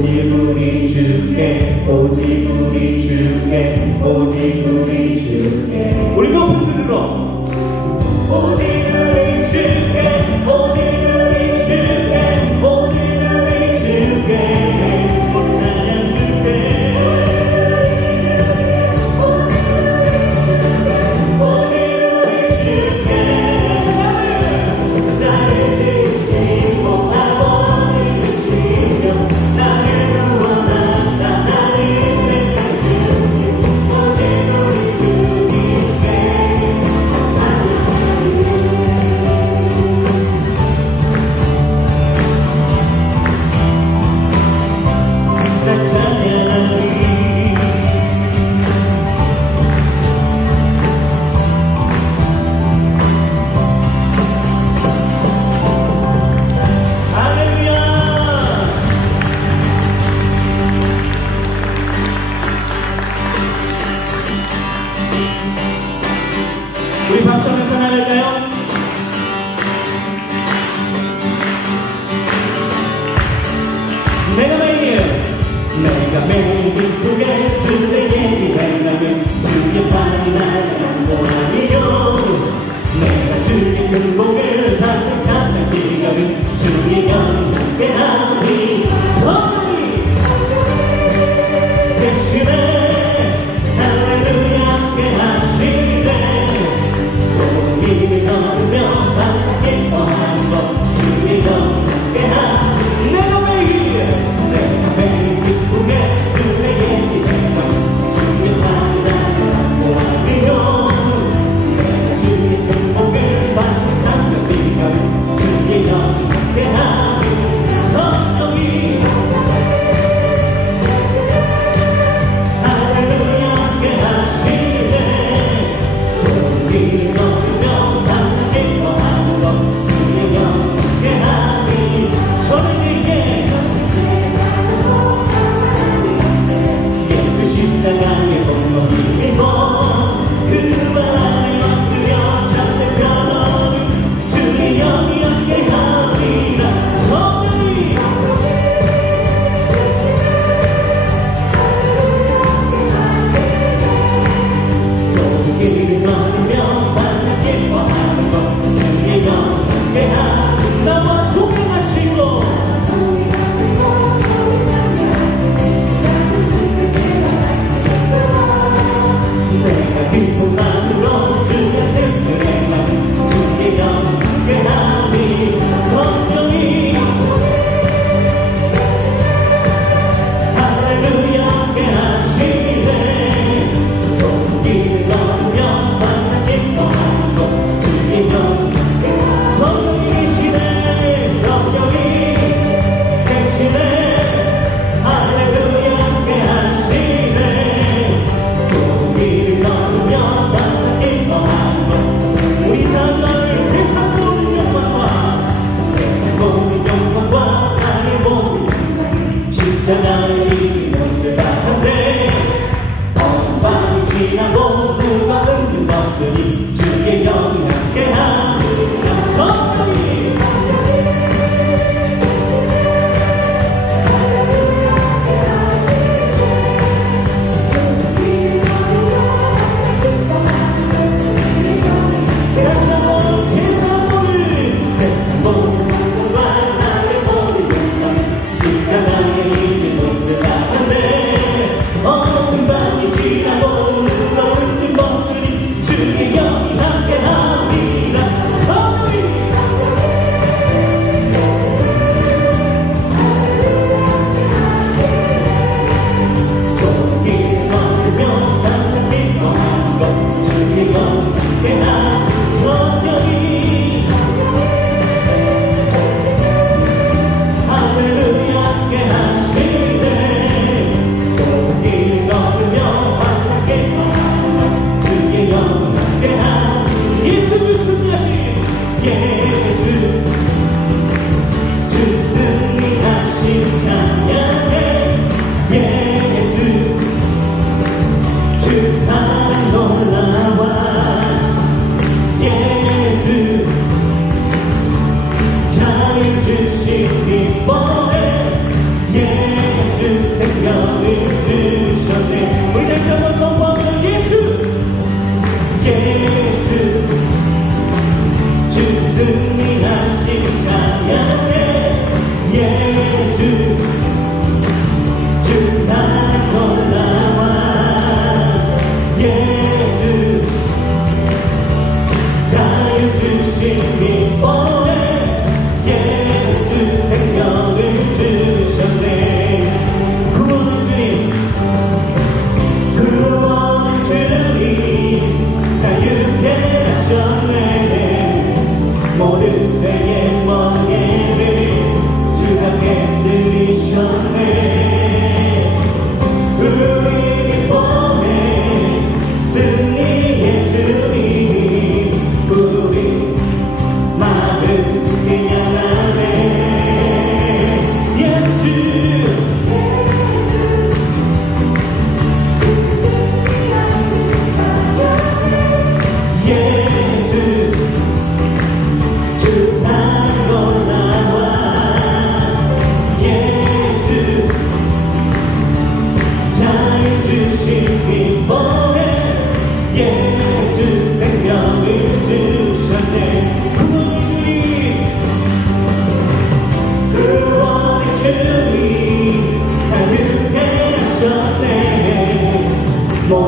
오직 우리 주께 오직 우리 주께 오직 우리 주께 우리 높은 소리로 오직 우리 주께 오직 우리 주께 오직 우리 주께 찬양 주께 오직 우리 주께 나를 지으시고 아버지 주시며 나를 구원하사 나를 뺏어 주시고 오직 우리 주님께 우리 박수 한번 전할까요? 내가 매일 기쁘게 술을 얘기한다면 주의 밤이 나를 안보라니요 내가 주의 근복을 받고 찾는 길가는 주의 영이 함께하니 소리 대신에 할렐루야 함께하시네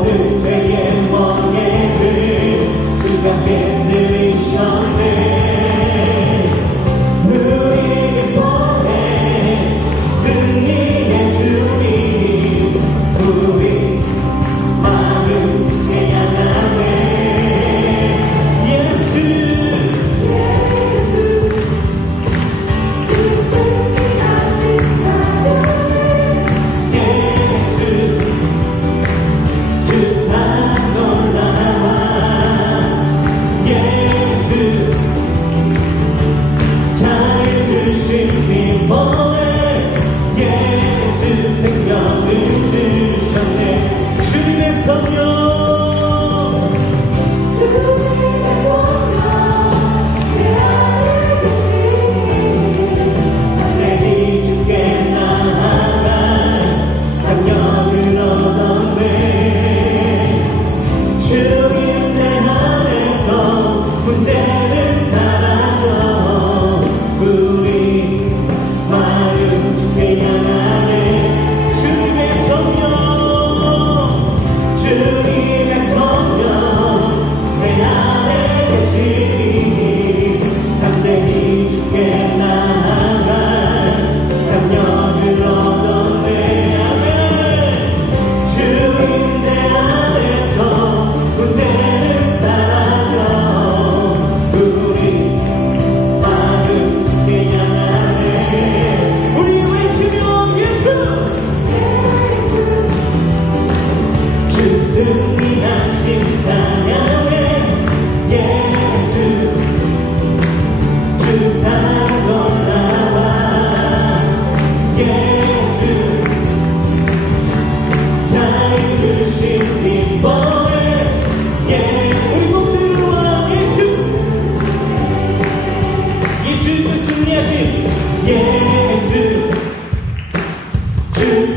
어느 때의 멍에를 주가 해드리셨네. 우리 기뻐해 승리의 주님 우리 마음 주께 향하네. 예수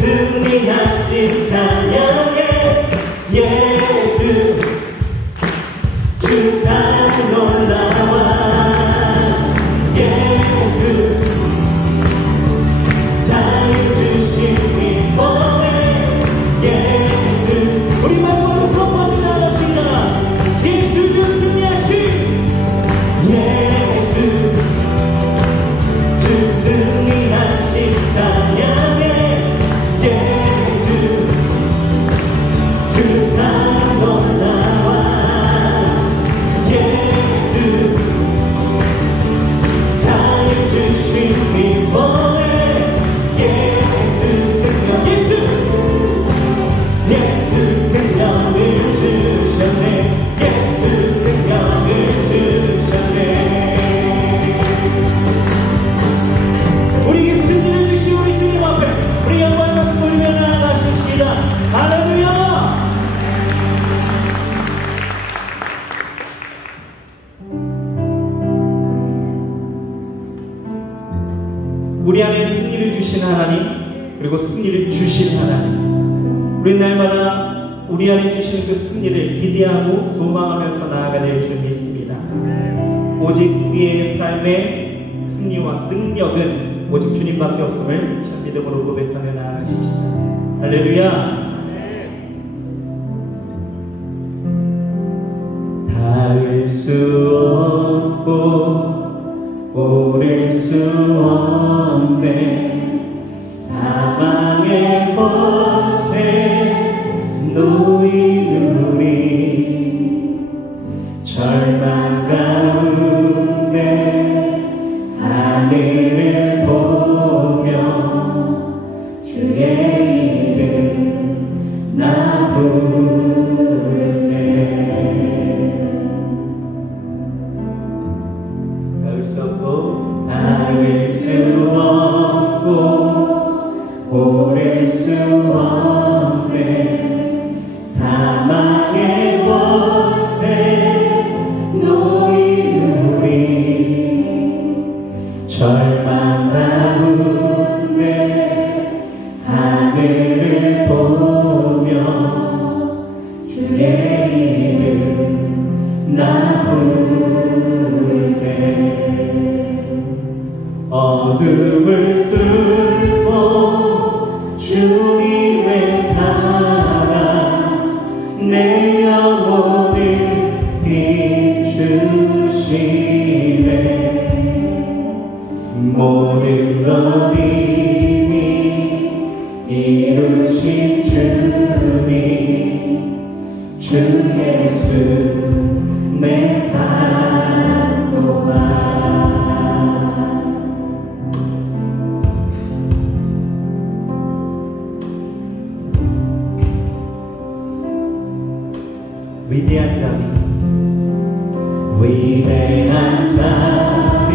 승리하신 찬양에 예수 주 산 올라와 예수 자유 주신 기쁨에 예수 우리 마음으로 선포합니다. 합시다. 예수 주 승리하신 예수 주 승리하신 찬양에 예수 주 산 올라와 예수 자유 주신 기쁨에 예수 생명 예수 생명을 주셨네. 예수 생명을 주셨네. 우리에게 승리를 주신 우리 주님 앞에 우리 영광의 박수 돌리며 나아가십시다. 할렐루야. 우리 안에 승리를 주신 하나님, 그리고 승리를 주신 하나님, 우리 날마다 우리 안에 주신 그 승리를 기대하고 소망하면서 나아가야 될 줄 믿습니다. 오직 우리의 삶의 승리와 능력은 오직 주님밖에 없음을 참 믿음으로 고백하며 나아가십시다. 할렐루야. 닿을 수 없고 오를 수 없네 사망의 곳에 놓인 우리 절망 가운데 하늘을 보며 주의 이름 나 부르네. 닿을 수 없고 오를 수 없네 사망의 곳에 놓인 우리 절망 가운데 하늘을 보며 주의 이름 나 부르네. 어둠을 뚫고 주님의 사랑 내 영혼을 비추시네. 모든 것 이미 이루신 주님, 주 예수 내 산소망. 위대한 자비, 위대한 자비,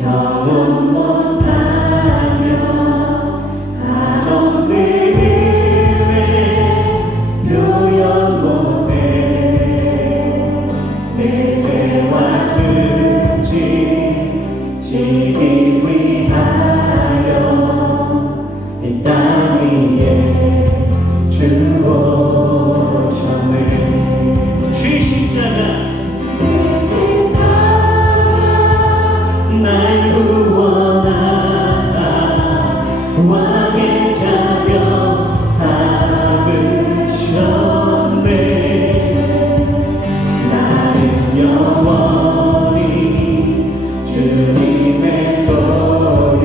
영원 못하며 한없는 은혜, 요연 못해 내 죄와 승진 지기 위하여 이 땅 위에 주오 주의 십자가 날 구원하사 왕의 자녀 삼으셨네. 나는 영원히 주님의 소유,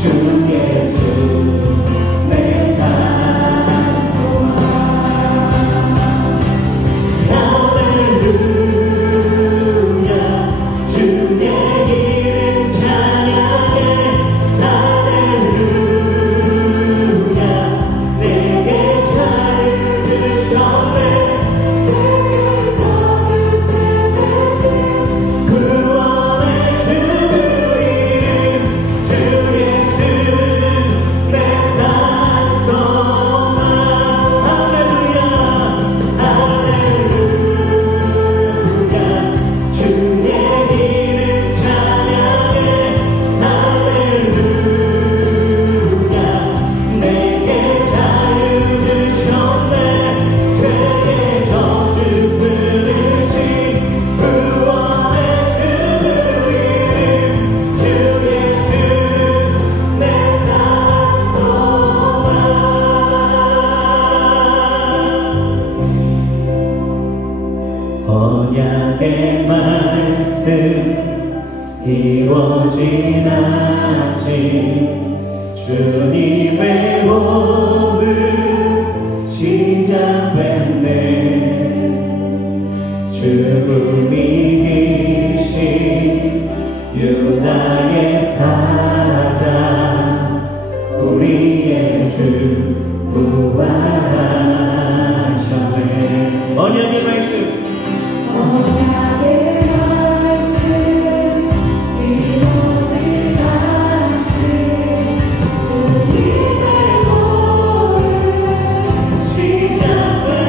주 예수 내 산소망. 언약의 말씀 이루어진 아직 주님의 오늘 시작됐네. 죽음이 이기신 유다의 사자 우리의 주 부활하셨네. 언약의 말씀 시작됐네.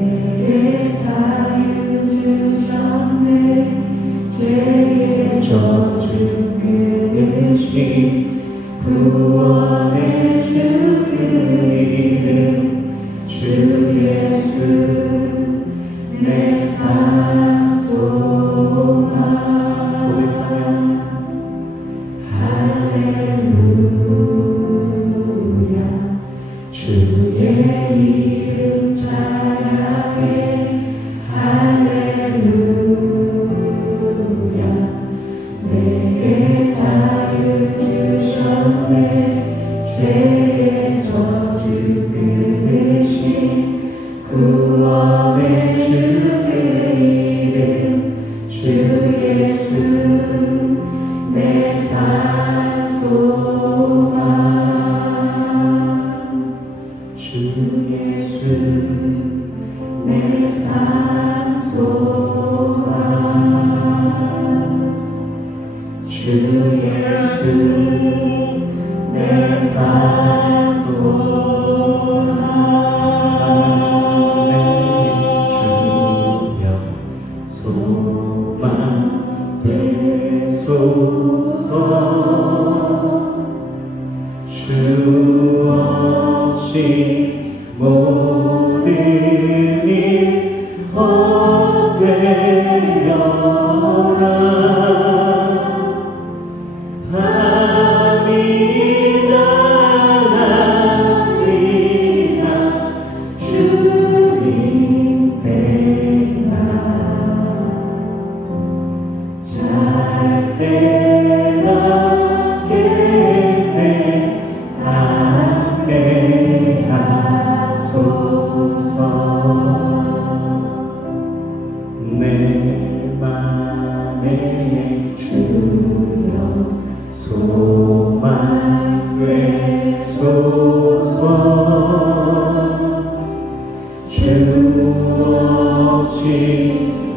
내게 자유 주셨네. 죄의 저주 끊으신 구원의 주 그 이름 주 예수 내 산 소망. 할렐루야 주의 이름 찬양해. 할렐루야 내게 자유 주셨네. 죄의 저주 끊으신 구원의 주 그 이름 주 예수 내 산 소망. 주 예수 내 산 소망. 주 예수 내 산 소망. 주여 소망 되소서. 주 없이 모든 일 헛되어라. 밤이 낮이나 주님 생각. 잘 때나 깰 때 함께 하소서. 내 맘에 주여 소망 되소서. 주 없이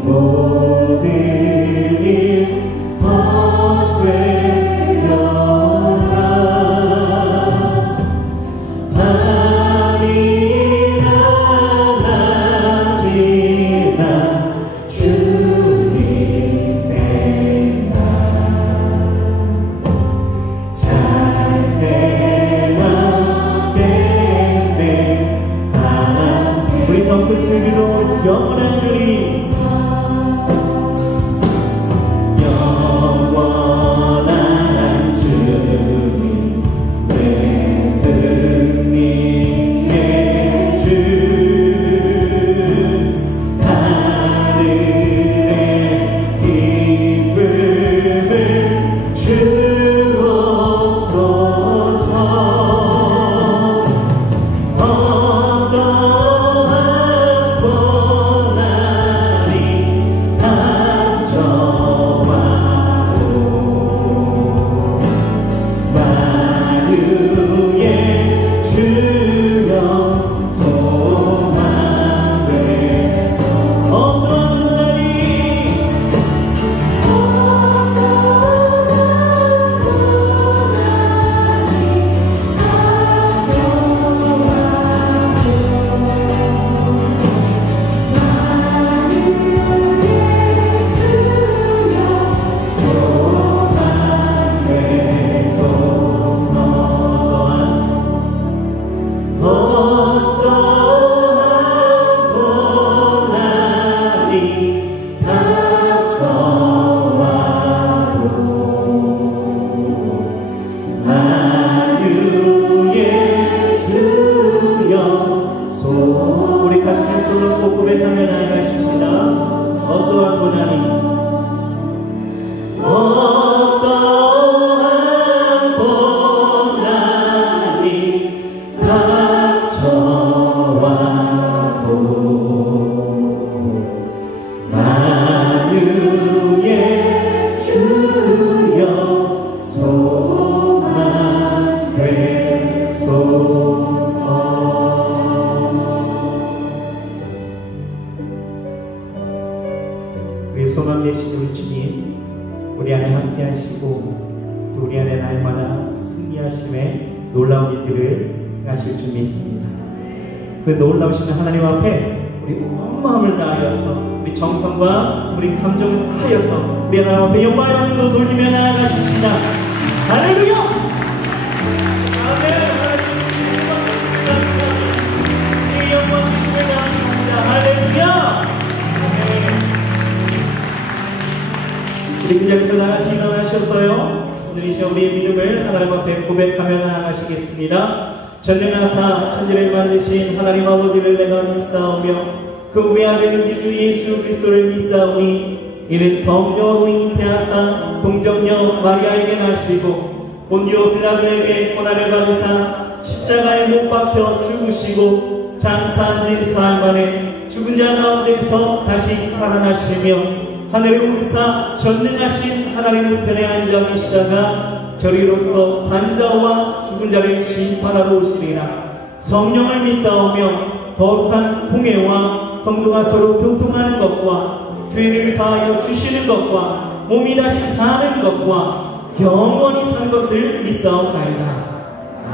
모든 일 헛되어라. 밤이나 낮이나 주님 생각. 잘 때나 깰 때 함께. 우리 더 큰 소리로 영원한 주님, 영원한 주님 내 승리의 주. 하늘의 기쁨을 주옵소서. 어떠한 고난이 닥쳐와도 만유의 주여 소망 되소. 어떠한 날이 우리 가슴에 손을 꽂고 고백하며 나아가십시다. 어떠한 고난이 닥쳐와도 만유의 주여 소망 되소서. 우리 소망 되신 우리 주님, 우리 안에 함께 하시고 또 우리 안에 날마다 승리하심에 놀라운 일들을 하실 줄 믿습니다. 그 놀라우신 하나님 앞에 우리 온 마음을 다하여서 우리 정성과 우리 감정을 다하여서 우리 하나님 앞에 영광의 박수로 돌리며 나아가십시다. 할렐루야! 아멘. 하나님 주시는 감사합니다. 이 영광 주시며 감사합니다. 할렐루야! 우리 그 자리에서 나같이 일어나셔서요, 오늘 이 시간 우리의 믿음을 하나님 앞에 고백하며 나아가시겠습니다. 전능하사 천지를 만드신 하나님 아버지를 내가 믿사오며 그 외아들 우리 주 예수 그리스도를 믿사오니 이는 성령으로 잉태하사 동정녀 마리아에게 나시고 본디오 빌라도에게 고난을 받으사 십자가에 못 박혀 죽으시고 장사한 지 사흘 만에 죽은 자 가운데서 다시 살아나시며 하늘에 오르사 전능하신 하나님 우편에 앉아 계시다가 저리로서 산자와 죽은 자를 심판하러 오시리라. 성령을 믿사오며 거룩한 공예와 성도가 서로 교통하는 것과 죄를 사하여 주시는 것과 몸이 다시 사는 것과 영원히 산 것을 믿사옵나이다.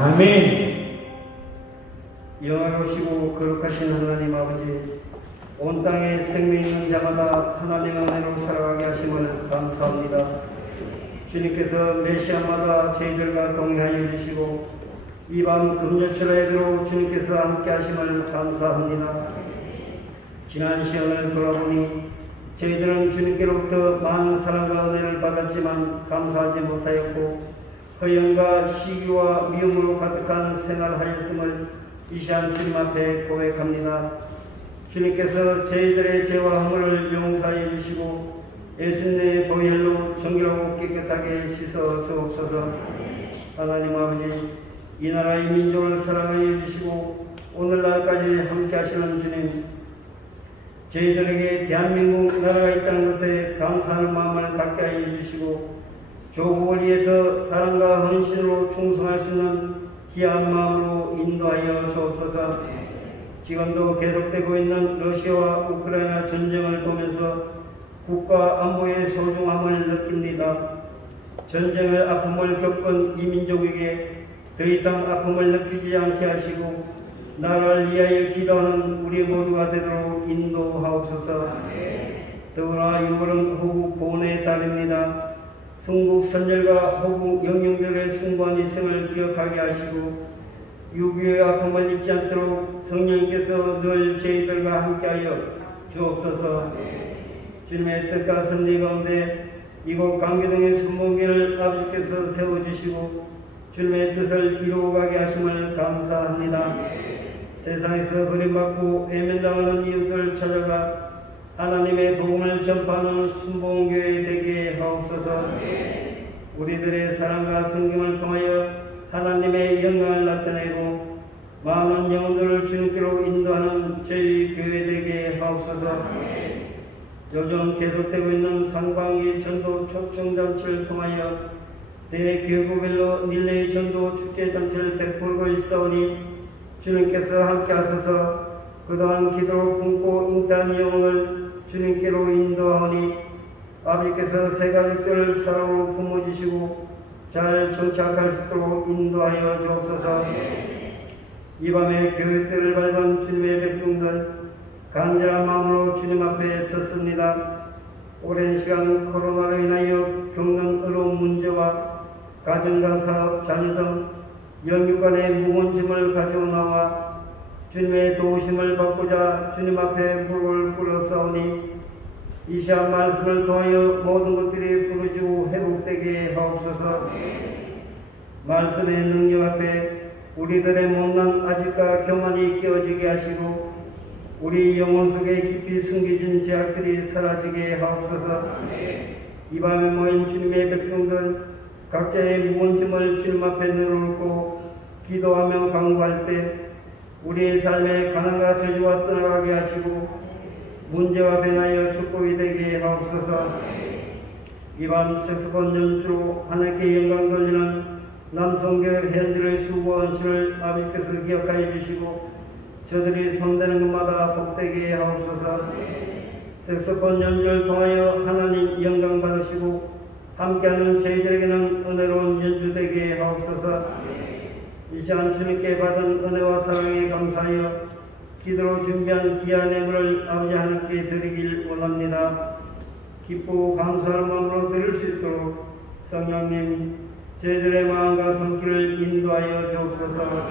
아멘. 영화로우시고 거룩하신 하나님 아버지, 온 땅에 생명 있는 자마다 하나님의 은혜로 살아가게 하심을 감사합니다. 주님께서 메시아마다 저희들과 동행하여 주시고 이 밤 금요철에도 주님께서 함께 하심을 감사합니다. 지난 시간을 돌아보니 저희들은 주님께로부터 많은 사랑과 은혜를 받았지만 감사하지 못하였고 허영과 시기와 미움으로 가득한 생활하였음을 이 시간 주님 앞에 고백합니다. 주님께서 저희들의 죄와 허물을 용서해 주시고 예수님의 보혈로 정결하고 깨끗하게 씻어 주옵소서. 하나님 아버지, 이 나라의 민족을 사랑하여 주시고 오늘날까지 함께 하시는 주님, 저희들에게 대한민국 나라가 있다는 것에 감사하는 마음을 갖게 하여 주시고 조국을 위해서 사랑과 헌신으로 충성할 수 있는 귀한 마음으로 인도하여 주옵소서. 지금도 계속되고 있는 러시아와 우크라이나 전쟁을 보면서 국가 안보의 소중함을 느낍니다. 전쟁의 아픔을 겪은 이 민족에게 더 이상 아픔을 느끼지 않게 하시고 나라를 위하여 기도하는 우리 모두가 되도록 인도하옵소서. 더구나 6월은 호국 보훈의 달입니다. 순국 선열과 호국 영령들의 숭고한 희생을 기억하게 하시고 6.25의 아픔을 잊지 않도록 성령께서 늘 저희들과 함께하여 주옵소서. 주님의 뜻과 선리 가운데 이곳 강기동의 순복기를 아버지께서 세워주시고 주님의 뜻을 이루어가게 하심을 감사합니다. 세상에서 버림받고 외면당하는 이웃들을 찾아가 하나님의 복음을 전파하는 순복음교회 되게 하옵소서. 우리들의 사랑과 성김을 통하여 하나님의 영광을 나타내고 많은 영혼들을 주님께로 인도하는 저희 교회 되게 하옵소서. 요즘 계속되고 있는 상반기 전도 촉정잔치를 통하여 대교구별로 릴레이 전도 축제잔치를 베풀고 있사오니 주님께서 함께 하셔서 그동안 기도로 품고 인탄 영혼을 주님께로 인도하오니 아버지께서 새 가족들을 사랑으로 품어주시고 잘 정착할 수 있도록 인도하여 주옵소서. 이 밤에 교육들을 밟은 주님의 백성들 간절한 마음으로 주님 앞에 섰습니다. 오랜 시간 코로나로 인하여 겪는 어려운 문제와 가정과 사업, 자녀 등 영육간의 무거운 짐을 가지고 나와 주님의 도우심을 받고자 주님 앞에 무릎을 꿇었사오니 이 시간 말씀을 통하여 모든 것들이 부르지고 회복되게 하옵소서. 말씀의 능력 앞에 우리들의 못난 아직과 교만이 깨어지게 하시고 우리 영혼 속에 깊이 숨겨진 죄악들이 사라지게 하옵소서. 이 밤에 모인 주님의 백성들 각자의 무거운 짐을 주님 앞에 내려놓고 기도하며 강구할 때 우리의 삶에 가난과 저주가 떠나가게 하시고 문제와 변하여 축복이 되게 하옵소서. 이 밤 색소폰 연주로 하나님께 영광 돌리는 남성교 회원들의 수고한 신을 아버지께서 기억하여 주시고 저들이 손대는 것마다 복되게 하옵소서. 색소폰 연주를 통하여 하나님 영광 받으시고 함께하는 저희들에게는 은혜로운 연주 되게 하옵소서. 이 시간 주님께 받은 은혜와 사랑에 감사하여 기도로 준비한 귀한 예물을 아버지 하나님께 드리길 원합니다. 기쁘고 감사하는 마음으로 드릴 수 있도록 성령님 저희들의 마음과 손길을 인도하여 주옵소서.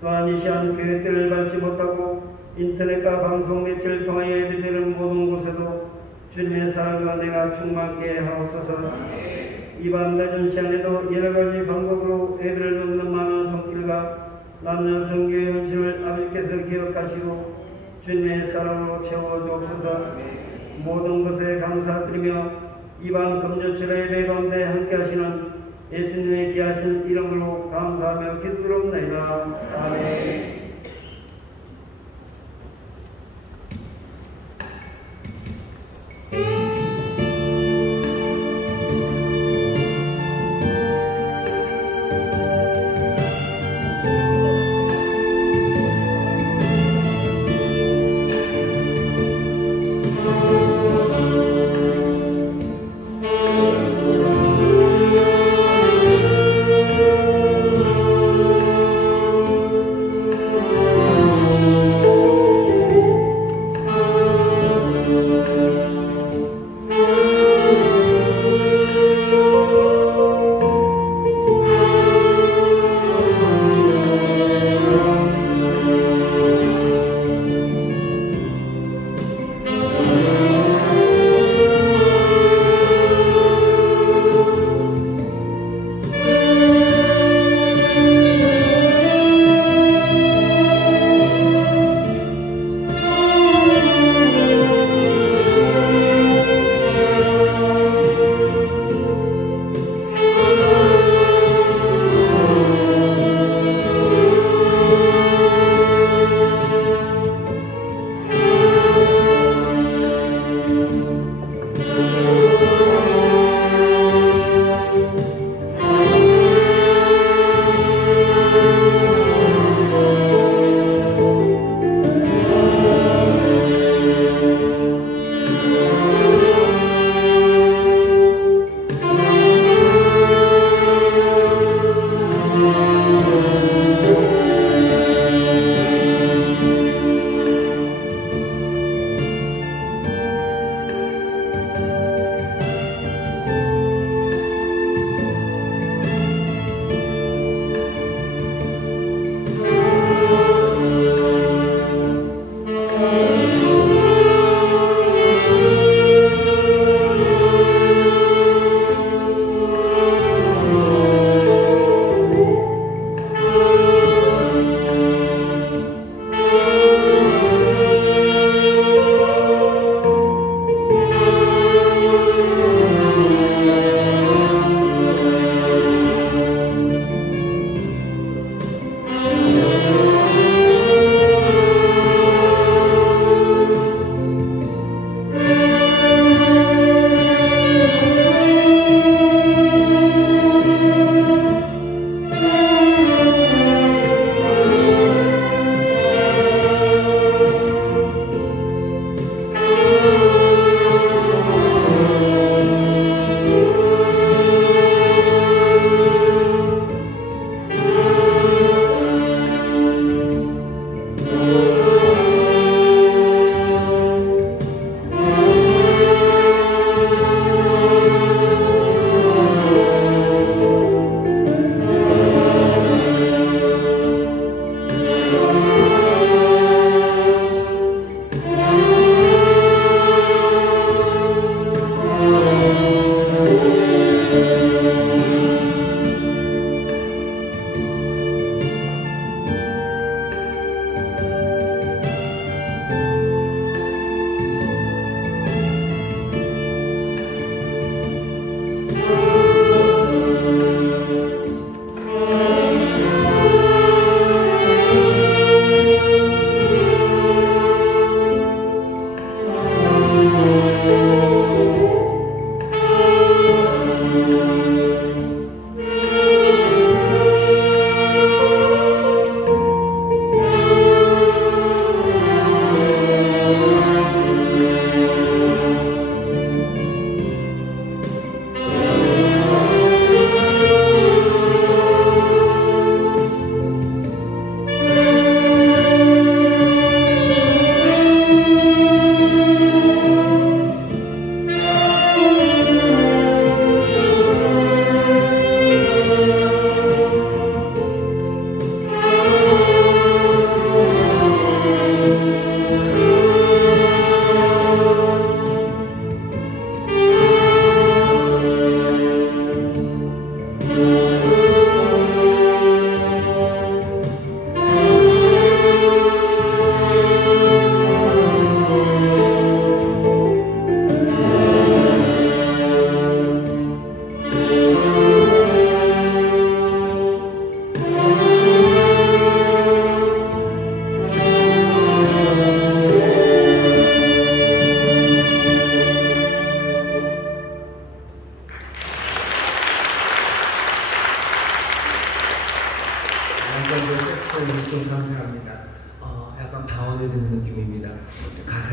또한 이 시간 교회들을 밟지 못하고 인터넷과 방송 매체를 통하여 예배드리는 모든 곳에도 주님의 사랑과 내가 충만케 하옵소서. 이밤 늦은 시간에도 여러가지 방법으로 예배를 돕는 많은 손길과 남녀 성교의 헌신을 아버지께서 기억하시고 주님의 사랑으로 채워주옵소서. 모든 것에 감사드리며 이밤 금요철의 예배 가운데 함께하시는 예수님의 귀하신 이름으로 감사하며 기도드립니다. 아멘.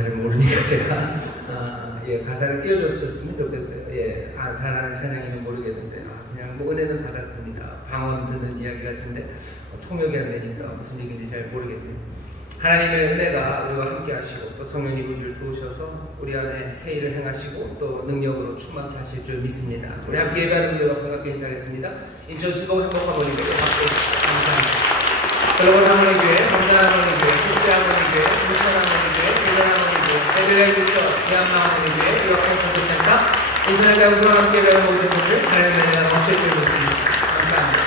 가사를 모르니까 제가 가사를 띄워줬으면 좋겠어요. 잘하는 찬양이면 모르겠는데 그냥 뭐 은혜는 받았습니다. 방언 듣는 이야기 같은데 통역이 안 되니까 무슨 얘기인지 잘 모르겠네요. 하나님의 은혜가 우리와 함께 하시고 또 성령님 우리를 도우셔서 우리 안에 새 일을 행하시고 또 능력으로 충만케 하실 줄 믿습니다. 우리 함께 예배하는 분들과 반갑게 인사하겠습니다. 인천 수도 행복하모니교회 박수 감사합니다. 글로벌 하모니교회, 성전 하모니교회, 국제 하모니교회, 인천 하모니교회, 대전 하모니교회, 에드레 부처, 대한마 하모니교회, 유학생 선교센터, 인터넷 장소와 함께 배우는 모든 분들 하나님의 은혜가 넘칠 줄 믿습니다. 감사합니다.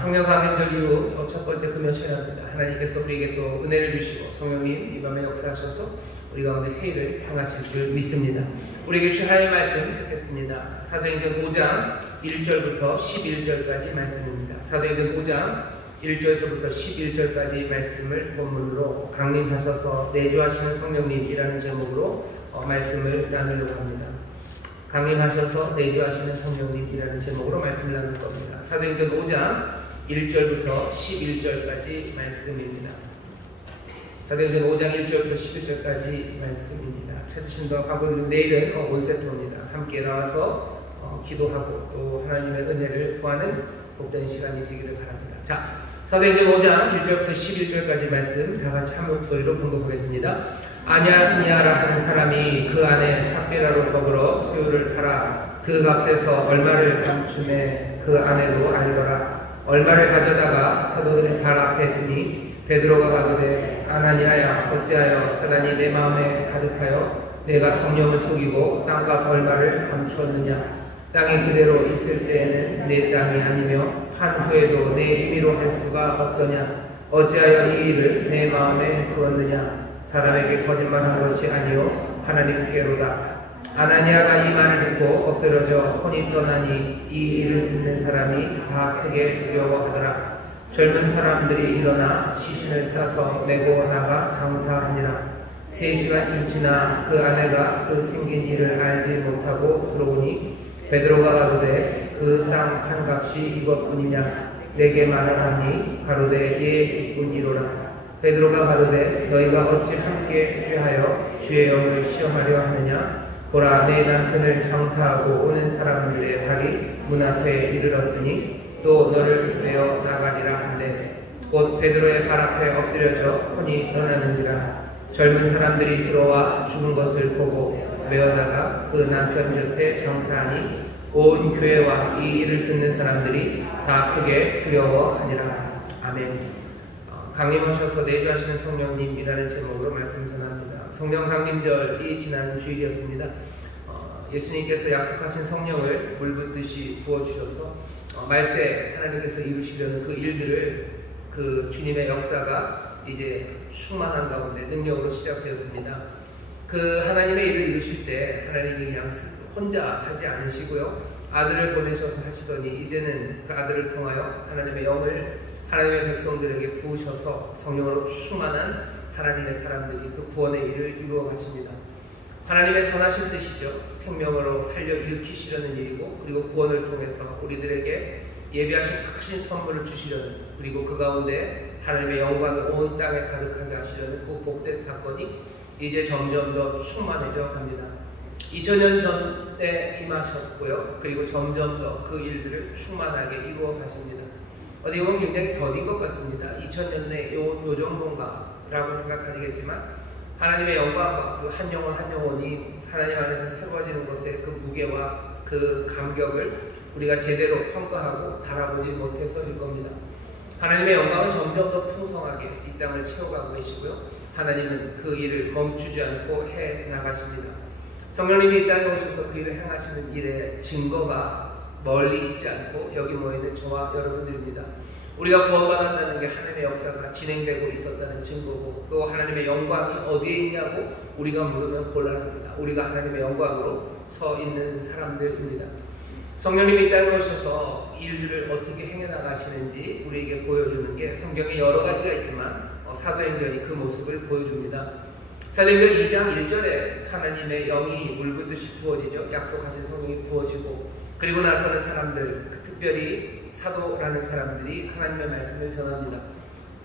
성령 강림절 이후 첫 번째 금요철입니다. 하나님께서 우리에게 또 은혜를 주시고 성령님 이 밤에 역사하셔서 우리 가운데 새 일을 행하실 줄 믿습니다. 우리에게 주신 하나님의 말씀 찾겠습니다. 사도행전 5장 1절부터 11절까지 말씀입니다. 사도행전 5장 1절에서부터 11절까지 말씀을 본문으로 강림하셔서 내주하시는 성령님이라는 제목으로 말씀을 나누려고 합니다. 강림하셔서 내주하시는 성령님이라는 제목으로 말씀을 나눌 겁니다. 사도행전 5장 1절부터 11절까지 말씀입니다. 사도행전 5장 1절부터 11절까지 말씀입니다. 찾으신 분 하고 내일은 온세토입니다. 함께 나와서 기도하고 또 하나님의 은혜를 구하는 복된 시간이 되기를 바랍니다. 자, 사도행전 5장 1절부터 11절까지 말씀 다 같이 한 목소리로 봉독하겠습니다. 아냐니아라 하는 사람이 그 안에 삽비라로 더불어 소유를 팔아 그 값에서 얼마를 감춤해 그 안에도 알더라. 얼마를 가져다가 사도들의 발 앞에 두니 베드로가 가로되 아나니아야 어찌하여 사단이 내 마음에 가득하여 내가 성령을 속이고 땅값 얼마를 감추었느냐. 땅이 그대로 있을 때에는 내 땅이 아니며 판 후에도 내 힘으로 할 수가 없더냐. 어찌하여 이 일을 내 마음에 두었느냐. 사람에게 거짓말한 것이 아니요 하나님께로다. 아나니아가 이 말을 듣고 엎드러져 혼이 떠나니 이 일을 듣는 사람이 다 크게 두려워하더라. 젊은 사람들이 일어나 시신을 싸서 메고 나가 장사하니라. 3시간쯤 지나 그 아내가 그 생긴 일을 알지 못하고 들어오니 베드로가 가로되 그 땅 판값이 이것뿐이냐. 내게 말하라니 가로되 예 이뿐이로라. 베드로가 가로되 너희가 어찌 함께 회하여 주의 영을 시험하려 하느냐. 보라 내 남편을 장사하고 오는 사람들의 발이 문 앞에 이르렀으니 또 너를 내어 나가리라 한데 곧 베드로의 발 앞에 엎드려져 혼이 떠나는지라. 젊은 사람들이 들어와 죽은 것을 보고 메어다가 그 남편 곁에 장사하니 온 교회와 이 일을 듣는 사람들이 다 크게 두려워하니라. 아멘. 강림하셔서 내주하시는 성령님이라는 제목으로 말씀 전합니다. 성령 강림절이 지난 주일이었습니다. 예수님께서 약속하신 성령을 물붓듯이 부어주셔서 말세 하나님께서 이루시려는 그 일들을 그 주님의 역사가 이제 충만한 가운데 능력으로 시작되었습니다. 그 하나님의 일을 이루실 때 하나님이 그냥 혼자 하지 않으시고요. 아들을 보내셔서 하시더니 이제는 그 아들을 통하여 하나님의 영을 하나님의 백성들에게 부으셔서 성령으로 충만한 하나님의 사람들이 그 구원의 일을 이루어 가십니다. 하나님의 선하신 뜻이죠. 생명으로 살려 일으키시려는 일이고 그리고 구원을 통해서 우리들에게 예비하신 크신 선물을 주시려는 그리고 그 가운데 하나님의 영광을 온 땅에 가득하게 하시려는 그 복된 사건이 이제 점점 더 충만해져 갑니다. 2000년 전에 임하셨고요. 그리고 점점 더 그 일들을 충만하게 이루어 가십니다. 어디 보면 굉장히 더딘 것 같습니다. 2000년 내에 요 정도인가 라고 생각하시겠지만 하나님의 영광과 그 한 영혼 한 영혼이 하나님 안에서 세워지는 것의 그 무게와 그 감격을 우리가 제대로 평가하고 달아보지 못해서일 겁니다. 하나님의 영광은 점점 더 풍성하게 이 땅을 채워가고 계시고요. 하나님은 그 일을 멈추지 않고 해 나가십니다. 성령님이 이 땅에 오셔서 그 일을 행하시는 일의 증거가 멀리 있지 않고 여기 모여있는 저와 여러분들입니다. 우리가 구원받았다는 게 하나님의 역사가 진행되고 있었다는 증거고 또 하나님의 영광이 어디에 있냐고 우리가 물으면 곤란합니다. 우리가 하나님의 영광으로 서 있는 사람들입니다. 성령님이 이 땅에 오셔서 일들을 어떻게 행해 나가시는지 우리에게 보여주는 게 성경에 여러 가지가 있지만 사도행전이 그 모습을 보여줍니다. 사도행전 2장 1절에 하나님의 영이 물붓듯이 부어지죠. 약속하신 성령이 부어지고 그리고 나서는 사람들, 특별히 사도라는 사람들이 하나님의 말씀을 전합니다.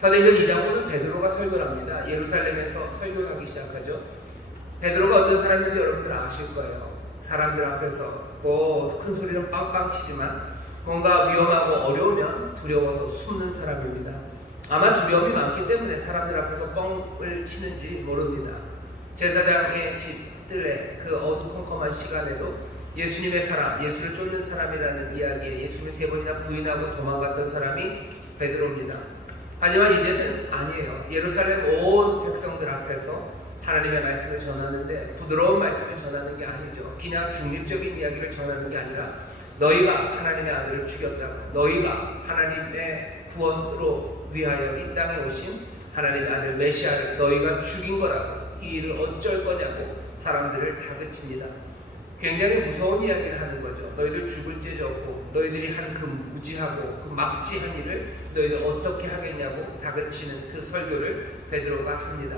사도행전 2장 보면 베드로가 설교를 합니다. 예루살렘에서 설교를 하기 시작하죠. 베드로가 어떤 사람인지 여러분들 아실 거예요. 사람들 앞에서 뭐 큰 소리로 빵빵 치지만 뭔가 위험하고 어려우면 두려워서 숨는 사람입니다. 아마 두려움이 많기 때문에 사람들 앞에서 뻥을 치는지 모릅니다. 제사장의 집들의 그 어두컴컴한 시간에도 예수님의 사람, 예수를 쫓는 사람이라는 이야기에 예수님을 3번이나 부인하고 도망갔던 사람이 베드로입니다. 하지만 이제는 아니에요. 예루살렘 온 백성들 앞에서 하나님의 말씀을 전하는데 부드러운 말씀을 전하는 게 아니죠. 그냥 중립적인 이야기를 전하는 게 아니라 너희가 하나님의 아들을 죽였다고, 너희가 하나님의 구원으로 위하여 이 땅에 오신 하나님의 아들 메시아를 너희가 죽인 거라고, 이 일을 어쩔 거냐고 사람들을 다그칩니다. 굉장히 무서운 이야기를 하는 거죠. 너희들 죽을 죄 없고 너희들이 한 그 무지하고 그 막지한 일을 너희들 어떻게 하겠냐고 다그치는 그 설교를 베드로가 합니다.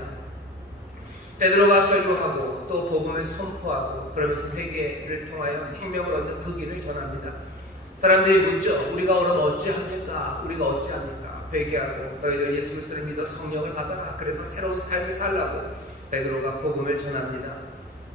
베드로가 설교하고 또 복음을 선포하고 그러면서 회개를 통하여 생명을 얻는 그 길을 전합니다. 사람들이 묻죠. 우리가 그럼 어찌합니까? 우리가 어찌합니까? 회개하고 너희들 예수 그리스도를 믿어 성령을 받아라. 그래서 새로운 삶을 살라고 베드로가 복음을 전합니다.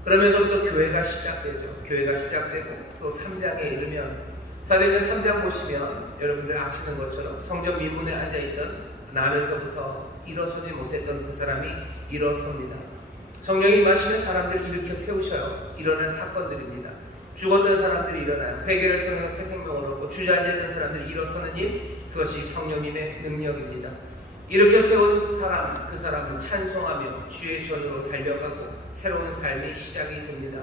그러면서부터 교회가 시작되죠. 교회가 시작되고 또 3장에 이르면 사도행전 3장 보시면 여러분들 아시는 것처럼 성전 미문에 앉아있던 나면서부터 일어서지 못했던 그 사람이 일어섭니다. 성령이 임하시면 사람들을 일으켜 세우셔요. 일어난 사건들입니다. 죽었던 사람들이 일어나요. 회개를 통해서 새 생명을 얻고 주저앉아있던 사람들이 일어서는 일, 그것이 성령님의 능력입니다. 일으켜 세운 사람, 그 사람은 찬송하며 주의 전으로 달려가고 새로운 삶이 시작이 됩니다.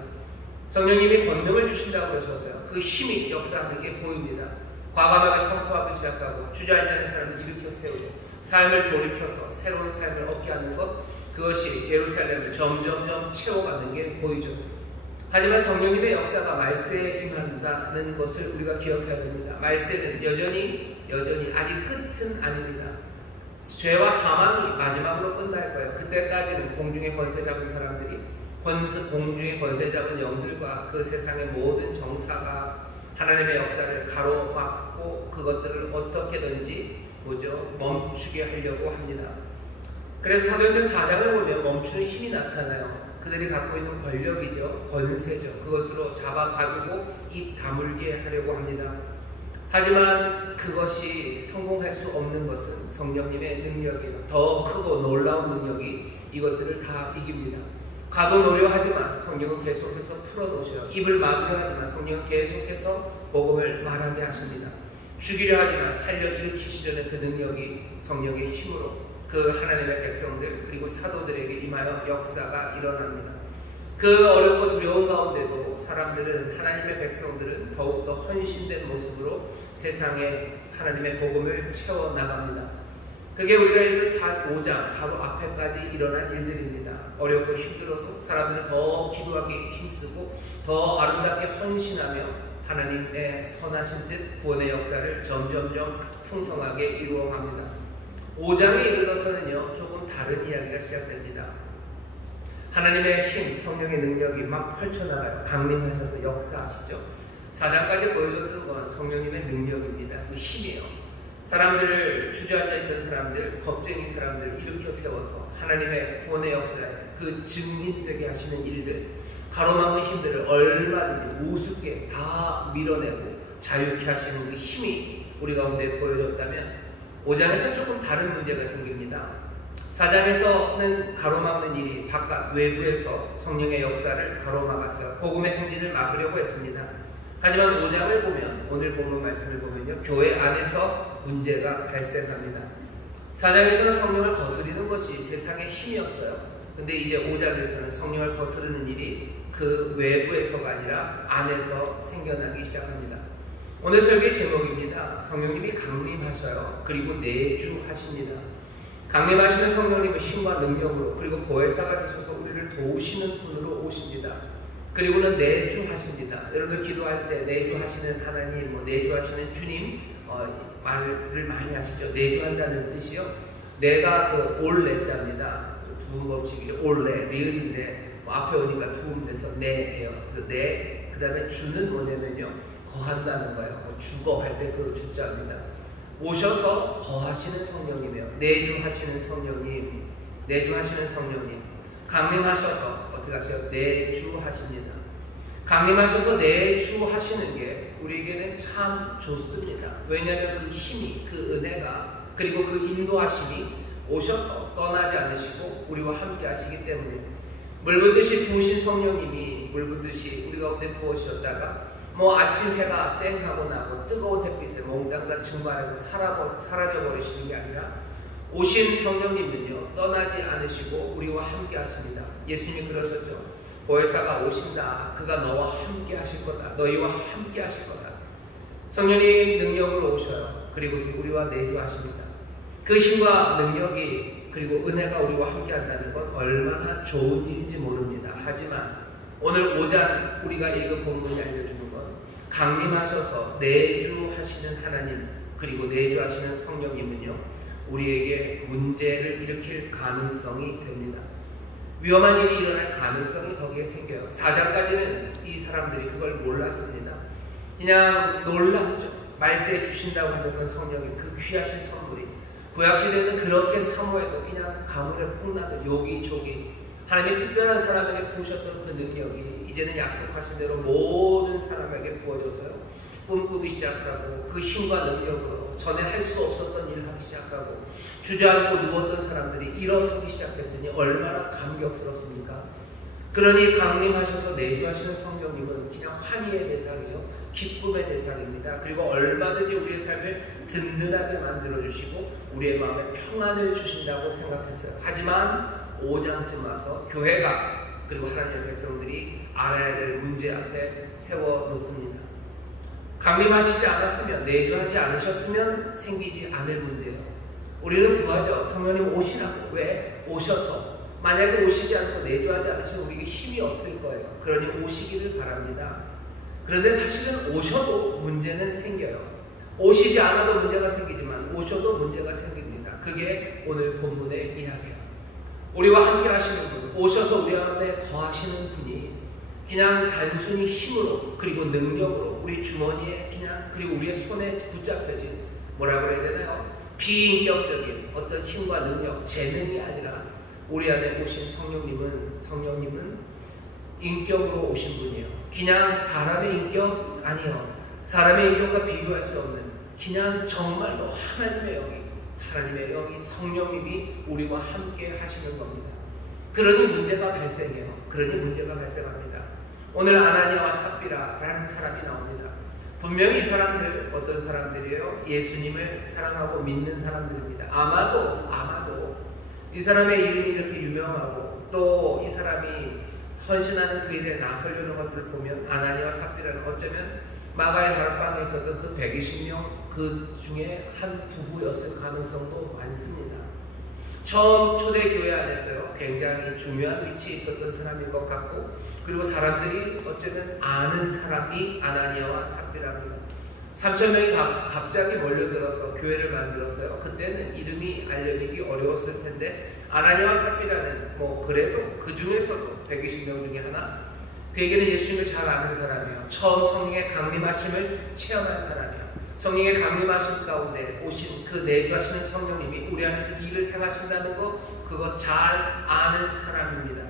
성령님이 권능을 주신다고 그러셔서요. 그 힘이 역사하는 게 보입니다. 과감하게 선포하기 시작하고 주저앉는 사람을 일으켜 세우고 삶을 돌이켜서 새로운 삶을 얻게 하는 것, 그것이 예루살렘을 점점점 채워가는 게 보이죠. 하지만 성령님의 역사가 말세에 임한다는 것을 우리가 기억해야 됩니다. 말세는 여전히 아직 끝은 아닙니다. 죄와 사망이 마지막으로 끝날 거예요. 그때까지는 공중의 권세 잡은 사람들이 공중의 권세 잡은 영들과 그 세상의 모든 정사가 하나님의 역사를 가로막고 그것들을 어떻게든지 멈추게 하려고 합니다. 그래서 사도행전 4장을 보면 멈추는 힘이 나타나요. 그들이 갖고 있는 권력이죠. 권세죠. 그것으로 잡아가지고 입 다물게 하려고 합니다. 하지만 그것이 성공할 수 없는 것은 성령님의 능력이에요. 더 크고 놀라운 능력이 이것들을 다 이깁니다. 가도 노려하지만 성령은 계속해서 풀어놓으셔요. 입을 막으려 하지만 성령은 계속해서 복음을 말하게 하십니다. 죽이려 하지만 살려 일으키시려는 그 능력이 성령의 힘으로 그 하나님의 백성들 그리고 사도들에게 임하여 역사가 일어납니다. 그 어렵고 두려운 가운데도 사람들은, 하나님의 백성들은 더욱더 헌신된 모습으로 세상에 하나님의 복음을 채워나갑니다. 그게 우리가 읽은 5장 바로 앞에까지 일어난 일들입니다. 어렵고 힘들어도 사람들은 더 기도하기 힘쓰고 더 아름답게 헌신하며 하나님의 선하신 뜻 구원의 역사를 점점점 풍성하게 이루어갑니다. 5장에 이르러서는요, 조금 다른 이야기가 시작됩니다. 하나님의 힘, 성령의 능력이 막 펼쳐나가요. 강림하셔서 역사하시죠. 4장까지 보여줬던 건 성령님의 능력입니다. 그 힘이에요. 사람들을 주저앉아있던 사람들, 겁쟁이 사람들을 일으켜 세워서 하나님의 구원의 역사에 그 증인되게 하시는 일들, 가로막은 힘들을 얼마든지 우습게 다 밀어내고 자유케 하시는 그 힘이 우리 가운데 보여줬다면 5장에서 조금 다른 문제가 생깁니다. 4장에서는 가로막는 일이 바깥 외부에서 성령의 역사를 가로막았어요. 복음의 행진을 막으려고 했습니다. 하지만 5장을 보면, 오늘 본문 말씀을 보면요, 교회 안에서 문제가 발생합니다. 4장에서는 성령을 거스리는 것이 세상의 힘이었어요. 근데 이제 5장에서는 성령을 거스르는 일이 그 외부에서가 아니라 안에서 생겨나기 시작합니다. 오늘 설교의 제목입니다. 성령님이 강림하셔요. 그리고 내주하십니다. 강림하시는 성령님은 힘과 능력으로 그리고 보혜사가 되셔서 우리를 도우시는 분으로 오십니다. 그리고는 내주하십니다. 여러분 기도할 때 내주하시는 하나님, 내주하시는 주님 말을 많이 하시죠. 내주한다는 뜻이요. 내가 그 올레자입니다. 두음 법칙이죠. 올레, 리을인데 앞에 오니까 두음 돼서 내예요. 그 다음에 주는 뭐냐면요, 거한다는 거예요. 주거 할 때 그 주자입니다. 오셔서 거하시는 성령이며 내주하시는 성령님, 내주하시는 성령님, 강림하셔서 어떻게 하셔요? 내주하십니다. 강림하셔서 내주하시는 게 우리에게는 참 좋습니다. 왜냐하면 그 힘이, 그 은혜가, 그리고 그 인도하심이 오셔서 떠나지 않으시고 우리와 함께 하시기 때문에 물 붓듯이 부으신 성령님이 물 붓듯이 우리 가운데 부으셨다가 아침 해가 쨍하고 나고 뜨거운 햇빛에 몽땅 다 증발해서 사라져버리시는 게 아니라 오신 성령님은요 떠나지 않으시고 우리와 함께 하십니다. 예수님이 그러셨죠. 보혜사가 오신다. 그가 너와 함께 하실 거다. 너희와 함께 하실 거다. 성령님 능력으로 오셔요. 그리고 우리와 내주하십니다. 그 힘과 능력이 그리고 은혜가 우리와 함께 한다는 건 얼마나 좋은 일인지 모릅니다. 하지만 오늘 5장 우리가 읽은 본문이 알려주는 건 강림하셔서 내주하시는 하나님 그리고 내주하시는 성령님은요 우리에게 문제를 일으킬 가능성이 됩니다. 위험한 일이 일어날 가능성이 거기에 생겨요. 4장까지는 이 사람들이 그걸 몰랐습니다. 그냥 놀랍죠. 말세에 주신다고 하셨던 성령의 그 귀하신 선물이 구약시대에는 그렇게 사모해도 그냥 가물에 폭나듯 여기저기 하나님의 특별한 사람에게 부으셨던 그 능력이 이제는 약속하신 대로 모든 사람에게 부어져서요 꿈꾸기 시작하고 그 힘과 능력으로 전에 할 수 없었던 일을 하기 시작하고 주저앉고 누웠던 사람들이 일어서기 시작했으니 얼마나 감격스럽습니까? 그러니 강림하셔서 내주하시는 성령님은 그냥 환희의 대상이요 기쁨의 대상입니다. 그리고 얼마든지 우리의 삶을 든든하게 만들어주시고 우리의 마음에 평안을 주신다고 생각했어요. 하지만 5장쯤 와서 교회가 그리고 하나님의 백성들이 알아야 될 문제 앞에 세워놓습니다. 강림하시지 않았으면 내주하지 않으셨으면 생기지 않을 문제예요. 우리는 구하죠. 성령님 오시라고. 왜? 오셔서 만약에 오시지 않고 내주하지 않으시면 우리에게 힘이 없을 거예요. 그러니 오시기를 바랍니다. 그런데 사실은 오셔도 문제는 생겨요. 오시지 않아도 문제가 생기지만 오셔도 문제가 생깁니다. 그게 오늘 본문의 이야기예요. 우리와 함께 하시는 분, 오셔서 우리 가운데 거하시는 분이 그냥 단순히 힘으로 그리고 능력으로 우리 주머니에 그냥 그리고 우리의 손에 붙잡혀진 뭐라 그래야 되나요? 비인격적인 어떤 힘과 능력, 재능이 아니라 우리 안에 오신 성령님은 인격으로 오신 분이에요. 그냥 사람의 인격 아니요. 사람의 인격과 비교할 수 없는 그냥 정말로 하나님의 영이 성령님이 우리와 함께 하시는 겁니다. 그러니 문제가 발생해요. 그러니 문제가 발생합니다. 오늘 아나니아와 삽비라라는 사람이 나옵니다. 분명히 이 사람들 어떤 사람들이에요? 예수님을 사랑하고 믿는 사람들입니다. 아마도 이 사람의 이름이 이렇게 유명하고 또 이 사람이 헌신하는 그 일에 나서려는 것들을 보면 아나니아와 삽비라는 어쩌면 마가의 다락방에 있었던 그 120명 그 중에 한 부부였을 가능성도 많습니다. 처음 초대교회 안에서요 굉장히 중요한 위치에 있었던 사람인 것 같고 그리고 사람들이 어쩌면 아는 사람이 아나니아와 삽비라입니다. 3,000명이 갑자기 몰려들어서 교회를 만들었어요. 그때는 이름이 알려지기 어려웠을 텐데 아나니아와 삽비라는 그래도 그 중에서도 120명 중에 하나 그에게는 예수님을 잘 아는 사람이에요. 처음 성령의 강림하심을 체험한 사람이에요. 성령의 강림하심 가운데 오신 그 내주하시는 성령님이 우리 안에서 일을 행하신다는 거 그거 잘 아는 사람입니다.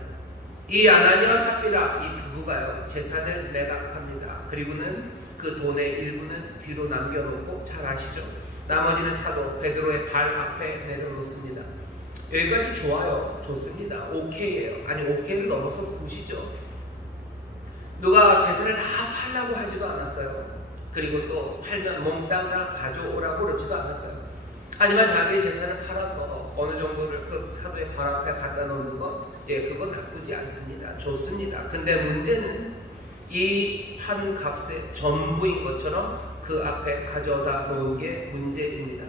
이 아나니아와 삽비라 이 부부가요 재산을 매각합니다. 그리고는 그 돈의 일부는 뒤로 남겨놓고 잘 아시죠? 나머지는 사도 베드로의 발 앞에 내려놓습니다. 여기까지 좋아요. 좋습니다. 오케이예요. 아니 오케이를 넘어서 굿이죠. 누가 재산을 다 팔라고 하지도 않았어요. 그리고 또 팔면 몽땅 다 가져오라고 그러지도 않았어요. 하지만 자기의 재산을 팔아서 어느 정도를 그 사도의 발 앞에 갖다 놓는 건 그건 나쁘지 않습니다. 좋습니다. 근데 문제는 이 판 값의 전부인 것처럼 그 앞에 가져다 놓은 게 문제입니다.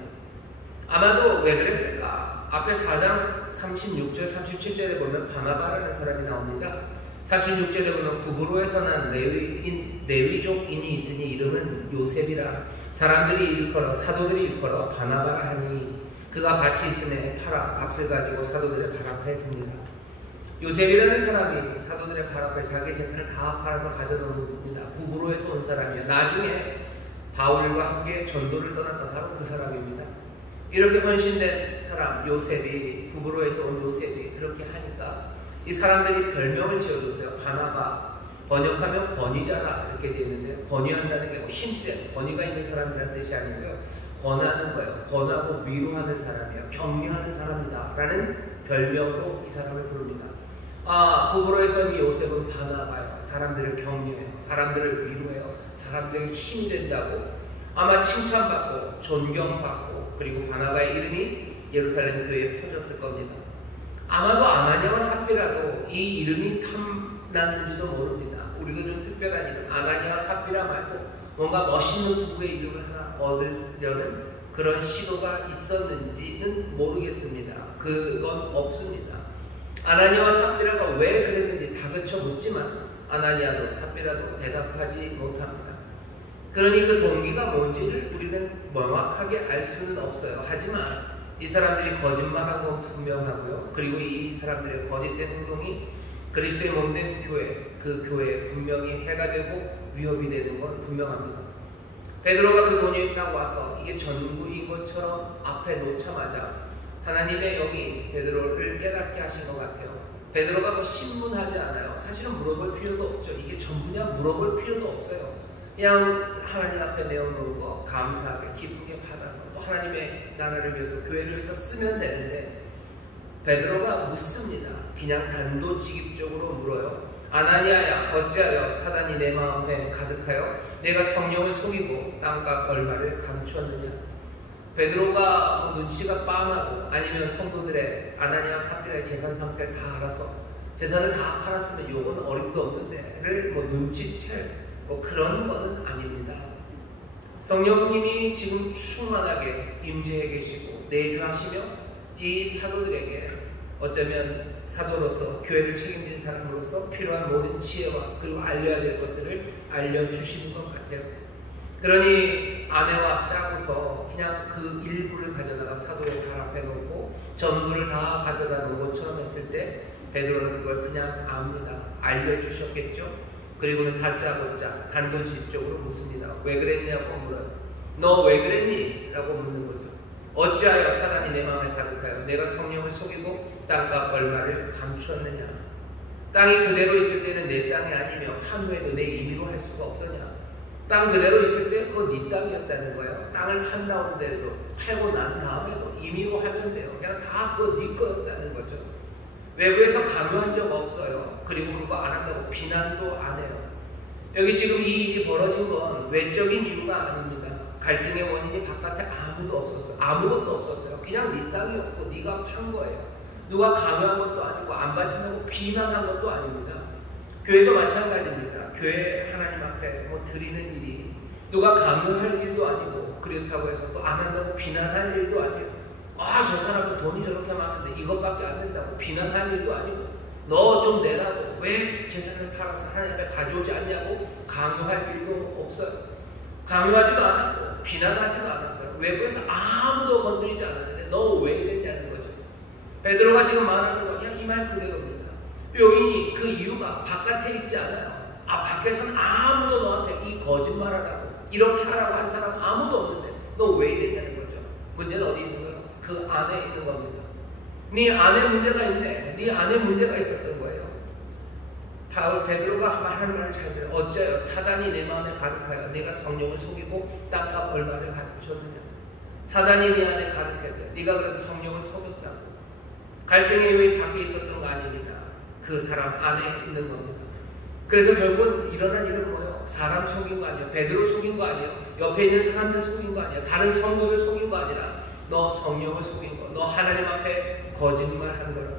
아마도 왜 그랬을까? 앞에 4장 36절 37절에 보면 바나바라는 사람이 나옵니다. 36절에 보면 구브로에서 난 레위족인이 있으니 이름은 요셉이라 사람들이 일컬어 사도들이 일컬어 바나바라 하니 그가 밭이 있음에 팔아 값을 가지고 사도들의 발 앞에 줍니다. 요셉이라는 사람이 사도들의 발 앞에 자기 재산을 다 팔아서 가져놓습니다. 구브로에서 온 사람이야. 나중에 바울과 함께 전도를 떠났던 바로 그 사람입니다. 이렇게 헌신된 사람 요셉이, 구브로에서 온 요셉이 그렇게 하니까 이 사람들이 별명을 지어줬어요. 바나바, 번역하면 권위자라 이렇게 되어 있는데, 권위한다는 게 뭐 힘센, 권위가 있는 사람이라는 뜻이 아니고요, 권하는 거예요. 권하고 위로하는 사람이에요. 격려하는 사람이다 라는 별명으로 이 사람을 부릅니다. 구브로에서 이 요셉은 바나바예요. 사람들을 격려해요. 사람들을 위로해요. 사람들에게 힘이 된다고 아마 칭찬받고 존경받고, 그리고 바나바의 이름이 예루살렘 교회에 퍼졌을 겁니다. 아마도 아나니아와 삽비라도 이 이름이 탐났는지도 모릅니다. 우리도 좀 특별한 이름, 아나니아와 삽비라 말고 뭔가 멋있는 부부의 이름을 하나 얻으려는 그런 시도가 있었는지는 모르겠습니다. 그건 없습니다. 아나니아와 삽비라가 왜 그랬는지 다그쳐 묻지만 아나니아도 삽비라도 대답하지 못합니다. 그러니 그 동기가 뭔지를 우리는 명확하게 알 수는 없어요. 하지만 이 사람들이 거짓말한 건 분명하고요. 그리고 이 사람들의 거짓된 행동이 그리스도의 몸된 교회, 그 교회에 분명히 해가 되고 위협이 되는 건 분명합니다. 베드로가 그 돈이 있다고 와서 이게 전부인 것처럼 앞에 놓자마자 하나님의 영이 베드로를 깨닫게 하신 것 같아요. 베드로가 뭐 신문하지 않아요. 사실은 물어볼 필요도 없죠. 이게 전부냐 물어볼 필요도 없어요. 그냥 하나님 앞에 내어놓은 거 감사하게 기쁘게 받아서 또 하나님의 나라를 위해서 교회를 위해서 쓰면 되는데, 베드로가 묻습니다. 그냥 단도직입적으로 물어요. 아나니아야, 어찌하여 사단이 내 마음에 가득하여 내가 성령을 속이고 땅값 얼마를 감추었느냐. 베드로가 뭐 눈치가 빤하고 아니면 성도들의 아나니아 삽비라의 재산 상태를 다 알아서 재산을 다 팔았으면 요건 어림도 없는데를 뭐 눈치챌 뭐 그런 거는 아닙니다. 성령님이 지금 충만하게 임재해 계시고 내주하시며 이 사도들에게 어쩌면 사도로서 교회를 책임진 사람으로서 필요한 모든 지혜와 그리고 알려야 될 것들을 알려주시는 것 같아요. 그러니 아내와 짜고서 그냥 그 일부를 가져다가 사도의 발 앞에 놓고 전부를 다 가져다 놓은 것처럼 했을 때 베드로는 그걸 그냥 압니다. 알려주셨겠죠. 그리고는 다짜고짜 단도직입적으로 묻습니다. 왜 그랬냐고 물어요. 너 왜 그랬니? 라고 묻는 거죠. 어찌하여 사단이 내 마음에 가득하여 내가 성령을 속이고 땅값 얼마를 감추었느냐. 땅이 그대로 있을 때는 내 땅이 아니며 판후에도 내 임의로 할 수가 없더냐. 땅 그대로 있을 때 그거 네 땅이었다는 거예요. 땅을 판다운데도 팔고 난 다음에도 임의로 하면 돼요. 그냥 다 그거 네 거였다는 거죠. 외부에서 강요한 적 없어요. 그리고 그거 안 한다고 비난도 안 해요. 여기 지금 이 일이 벌어진 건 외적인 이유가 아닙니다. 갈등의 원인이 바깥에 아무도 없었어요. 아무것도 없었어요. 그냥 네 땅이었고 네가 판 거예요. 누가 강요한 것도 아니고 안 바친다고 비난한 것도 아닙니다. 교회도 마찬가지입니다. 교회 하나님 앞에 뭐 드리는 일이 누가 강요할 일도 아니고 그렇다고 해서 또 안 한다고 비난할 일도 아니에요. 저 사람은 돈이 저렇게 많은데 이것밖에 안 된다고 비난할 일도 아니고 너 좀 내라고 왜 재산을 팔아서 하나님 앞에 가져오지 않냐고 강요할 일도 없어요. 강요하지도 않았고 비난하지도 않았어요. 외부에서 아무도 건드리지 않았는데 너 왜 이랬냐는 거죠. 베드로가 지금 말하는 건 그냥 이 말 그대로입니다. 요인이 그 이유가 바깥에 있지 않아요. 밖에서는 아무도 너한테 이 거짓말하라고 이렇게 하라고 한 사람 아무도 없는데 너 왜 이랬냐는 거죠. 문제는 어디 있는 거예요? 그 안에 있는 겁니다. 네 안에 문제가 있네. 네 안에 문제가 있었던 거예요. 베드로가 말하는 말을 잘 들어요. 어째요 사단이 내 마음에 가득하여 내가 성령을 속이고 땅값 얼마를 감추었느냐. 사단이 네 안에 가득했대. 네가 그래서 성령을 속였다고. 갈등의 요인 밖에 있었던 거 아닙니다. 그 사람 안에 있는 겁니다. 그래서 결국은 일어난 일은 뭐예요? 사람 속인 거 아니에요. 베드로 속인 거 아니에요. 옆에 있는 사람들 속인 거 아니에요. 다른 성도들 속인 거 아니라 너 성령을 속인 거. 너 하나님 앞에 거짓말한 거라고.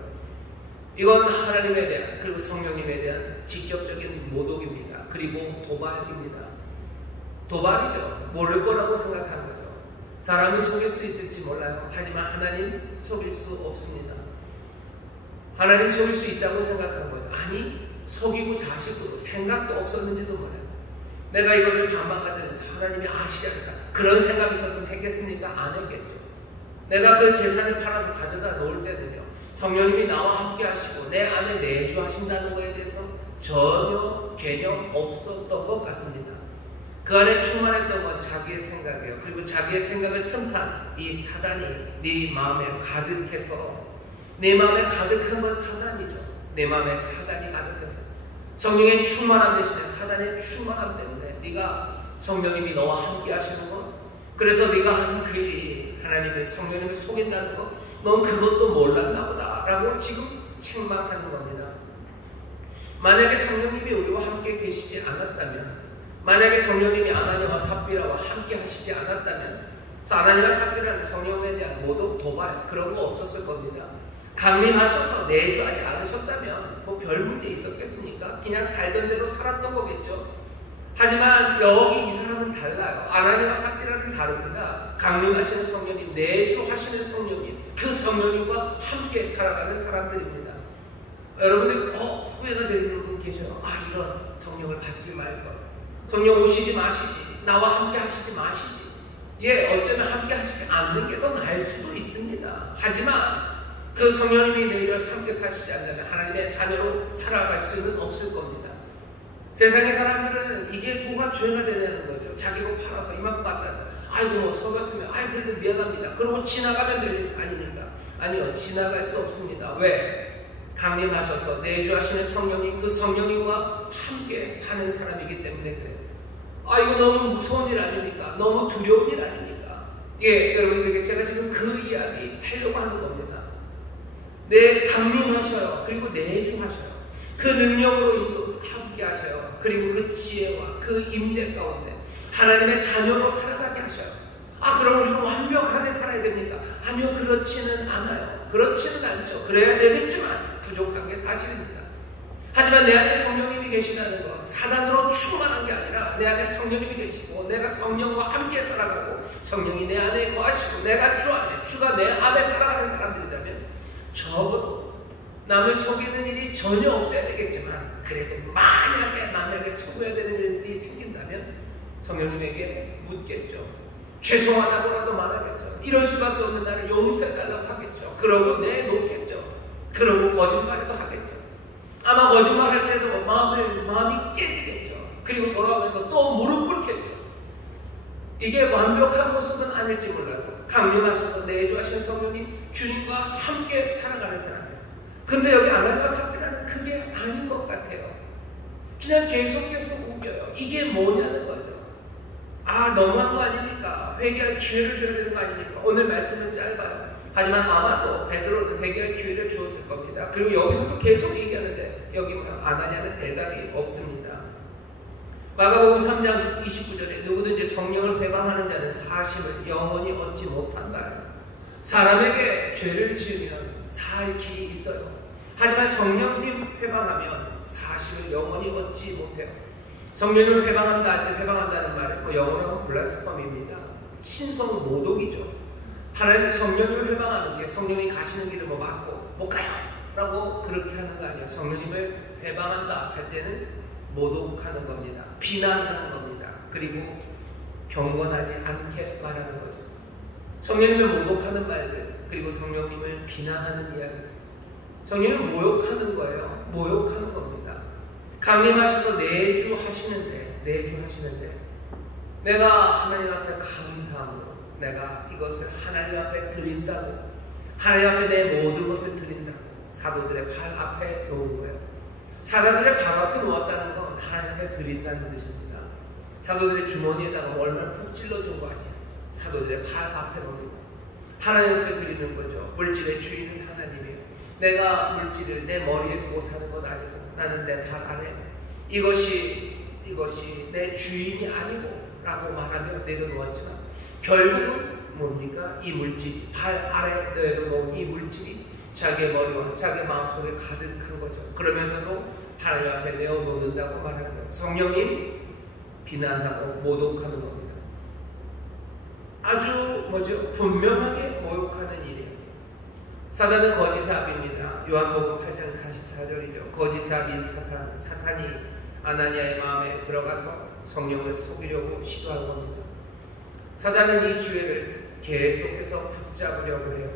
이건 하나님에 대한 그리고 성령님에 대한 직접적인 모독입니다. 그리고 도발입니다. 도발이죠. 모를 거라고 생각한 거죠. 사람은 속일 수 있을지 몰라요. 하지만 하나님 속일 수 없습니다. 하나님 속일 수 있다고 생각한 거죠. 아니 속이고 자식으로 생각도 없었는지도 몰라요. 내가 이것을 반만 갖다 줘서 하나님이 아시리까 그런 생각이 있었으면 했겠습니까? 안 했겠죠. 내가 그 재산을 팔아서 가져다 놓을 때는요. 성령님이 나와 함께 하시고 내 안에 내주하신다는 것에 대해서 전혀 개념 없었던 것 같습니다. 그 안에 충만했던 건 자기의 생각이에요. 그리고 자기의 생각을 틈탄 이 사단이 네 마음에 가득해서, 내 마음에 가득한 건 사단이죠. 내 마음에 사단이 가득해서 성령의 충만함 대신에 사단의 충만함 때문에 네가 성령님이 너와 함께 하시는 것, 그래서 네가 하신 그 일이 하나님의 성령님을 속인다는 것, 넌 그것도 몰랐나 보다 라고 지금 책망하는 겁니다. 만약에 성령님이 우리와 함께 계시지 않았다면, 만약에 성령님이 아나니아와 삽비라와 함께 하시지 않았다면, 아나니아와 삽비라는 성령에 대한 모독, 도발 그런 거 없었을 겁니다. 강림하셔서 내주하지 않으셨다면 뭐 별 문제 있었겠습니까? 그냥 살던 대로 살았던 거겠죠. 하지만 여기 이 사람은 달라요. 아나니아와 삽비라는 다릅니다. 강림하시는 성령님, 내주하시는 성령님, 그 성령님과 함께 살아가는 사람들입니다. 여러분들 후회가 되는 분 계셔요. 이런 성령을 받지 말걸, 성령 오시지 마시지, 나와 함께 하시지 마시지. 어쩌면 함께 하시지 않는 게 더 나을 수도 있습니다. 하지만 그 성령님이 내일을 함께 사시지 않는다면 하나님의 자녀로 살아갈 수는 없을 겁니다. 세상의 사람들은 이게 뭐가 죄가 되냐는 거죠. 자기가 팔아서 이만큼 갖다, 아이고 뭐 속였으면 그래도 미안합니다, 그러고 지나가면 될 일 아닙니까? 아니요, 지나갈 수 없습니다. 왜? 강림하셔서 내주하시는 성령님, 그 성령님과 함께 사는 사람이기 때문에 그래요. 이거 너무 무서운 일 아닙니까? 너무 두려운 일 아닙니까? 여러분들에게 제가 지금 그 이야기 하려고 하는 겁니다. 강림하셔요. 그리고 내주하셔요. 그 능력으로 함께 하셔요. 그리고 그 지혜와 그 임재 가운데 하나님의 자녀로 살아가게 하셔요. 그럼 우리가 완벽하게 살아야 됩니까? 아니요, 그렇지는 않아요. 그렇지는 않죠. 그래야 되겠지만 부족한 게 사실입니다. 하지만 내 안에 성령님이 계시다는 것, 사단으로 충만한 게 아니라 내 안에 성령님이 계시고 내가 성령과 함께 살아가고 성령이 내 안에 거하시고 내가 주 안에, 주가 내 안에 살아가는 사람들이라면 적어도 남을 속이는 일이 전혀 없어야 되겠지만, 그래도 만약에 속여야 되는 일들이 생긴다면 성령님에게 묻겠죠. 죄송하다고라도 말하겠죠. 이럴 수밖에 없는 나를 용서해달라고 하겠죠. 그러고 내놓겠죠. 그러고 거짓말해도 하겠죠. 아마 거짓말할 때도 마음이 깨지겠죠. 그리고 돌아오면서 또 무릎 꿇겠죠. 이게 완벽한 모습은 아닐지 몰라도 강림하셔서 내주하신 성령님, 주님과 함께 살아가는 사람이에요. 근데 여기 아나니아와 삽비라는 그게 아닌 것 같아요. 그냥 계속해서 우겨요. 이게 뭐냐는 거죠. 너무한 거 아닙니까? 회개할 기회를 줘야 되는 거 아닙니까? 오늘 말씀은 짧아요. 하지만 아마도 베드로는 회개할 기회를 주었을 겁니다. 그리고 여기서도 계속 얘기하는데 여기 아나니아는 대답이 없습니다. 마가복음 3장 29절에 누구든지 성령을 회방하는 자는 사심을 영원히 얻지 못한다. 사람에게 죄를 지으면 살 길이 있어요. 하지만 성령님 회방하면 사심을 영원히 얻지 못해요. 성령을 회방한다 할 때 회방한다는 말은 영어로 블라스펌입니다. 신성 모독이죠. 하나님 성령을 회방하는 게 성령이 가시는 길을 막고 못 가요 라고 그렇게 하는 거 아니에요. 성령님을 회방한다 할 때는 모독하는 겁니다. 비난하는 겁니다. 그리고 경건하지 않게 말하는 거죠. 성령님을 모독하는 말들, 그리고 성령님을 비난하는 이야기, 성령님을 모욕하는 거예요. 모욕하는 겁니다. 강림하셔서 내주하시는데 내가 하나님 앞에 감사함으로 내가 이것을 하나님 앞에 드린다고, 하나님 앞에 내 모든 것을 드린다고 사도들의 발 앞에 놓은 거예요. 사도들의 발 앞에 놓았다는 건 하나님 앞에 드린다는 뜻입니다. 사도들의 주머니에다가 얼마나 푹 찔러준 거 아니에요. 사도들의 발 앞에 놓는 거, 하나님 앞에 드리는 거죠. 물질의 주인은 하나님이에요. 내가 물질을 내 머리에 두고 사는 것 아니고 나는 내 발 안에 이것이 내 주인이 아니고 라고 말하며 내려놓았지만 결국은 뭡니까? 이 물질이 발 아래 내려놓은 이 물질이 자기의 머리와 자기의 마음속에 가득한 거죠. 그러면서도 하나님 앞에 내어놓는다고 말하는 거예요. 성령님 비난하고 모독하는 겁니다. 아주 분명하게 모욕하는 일이에요. 사단은 거짓사업입니다. 요한복음 8장 44절이죠. 거짓사업인 사탄이 아나니아의 마음에 들어가서 성령을 속이려고 시도한 겁니다. 사단은 이 기회를 계속해서 붙잡으려고 해요.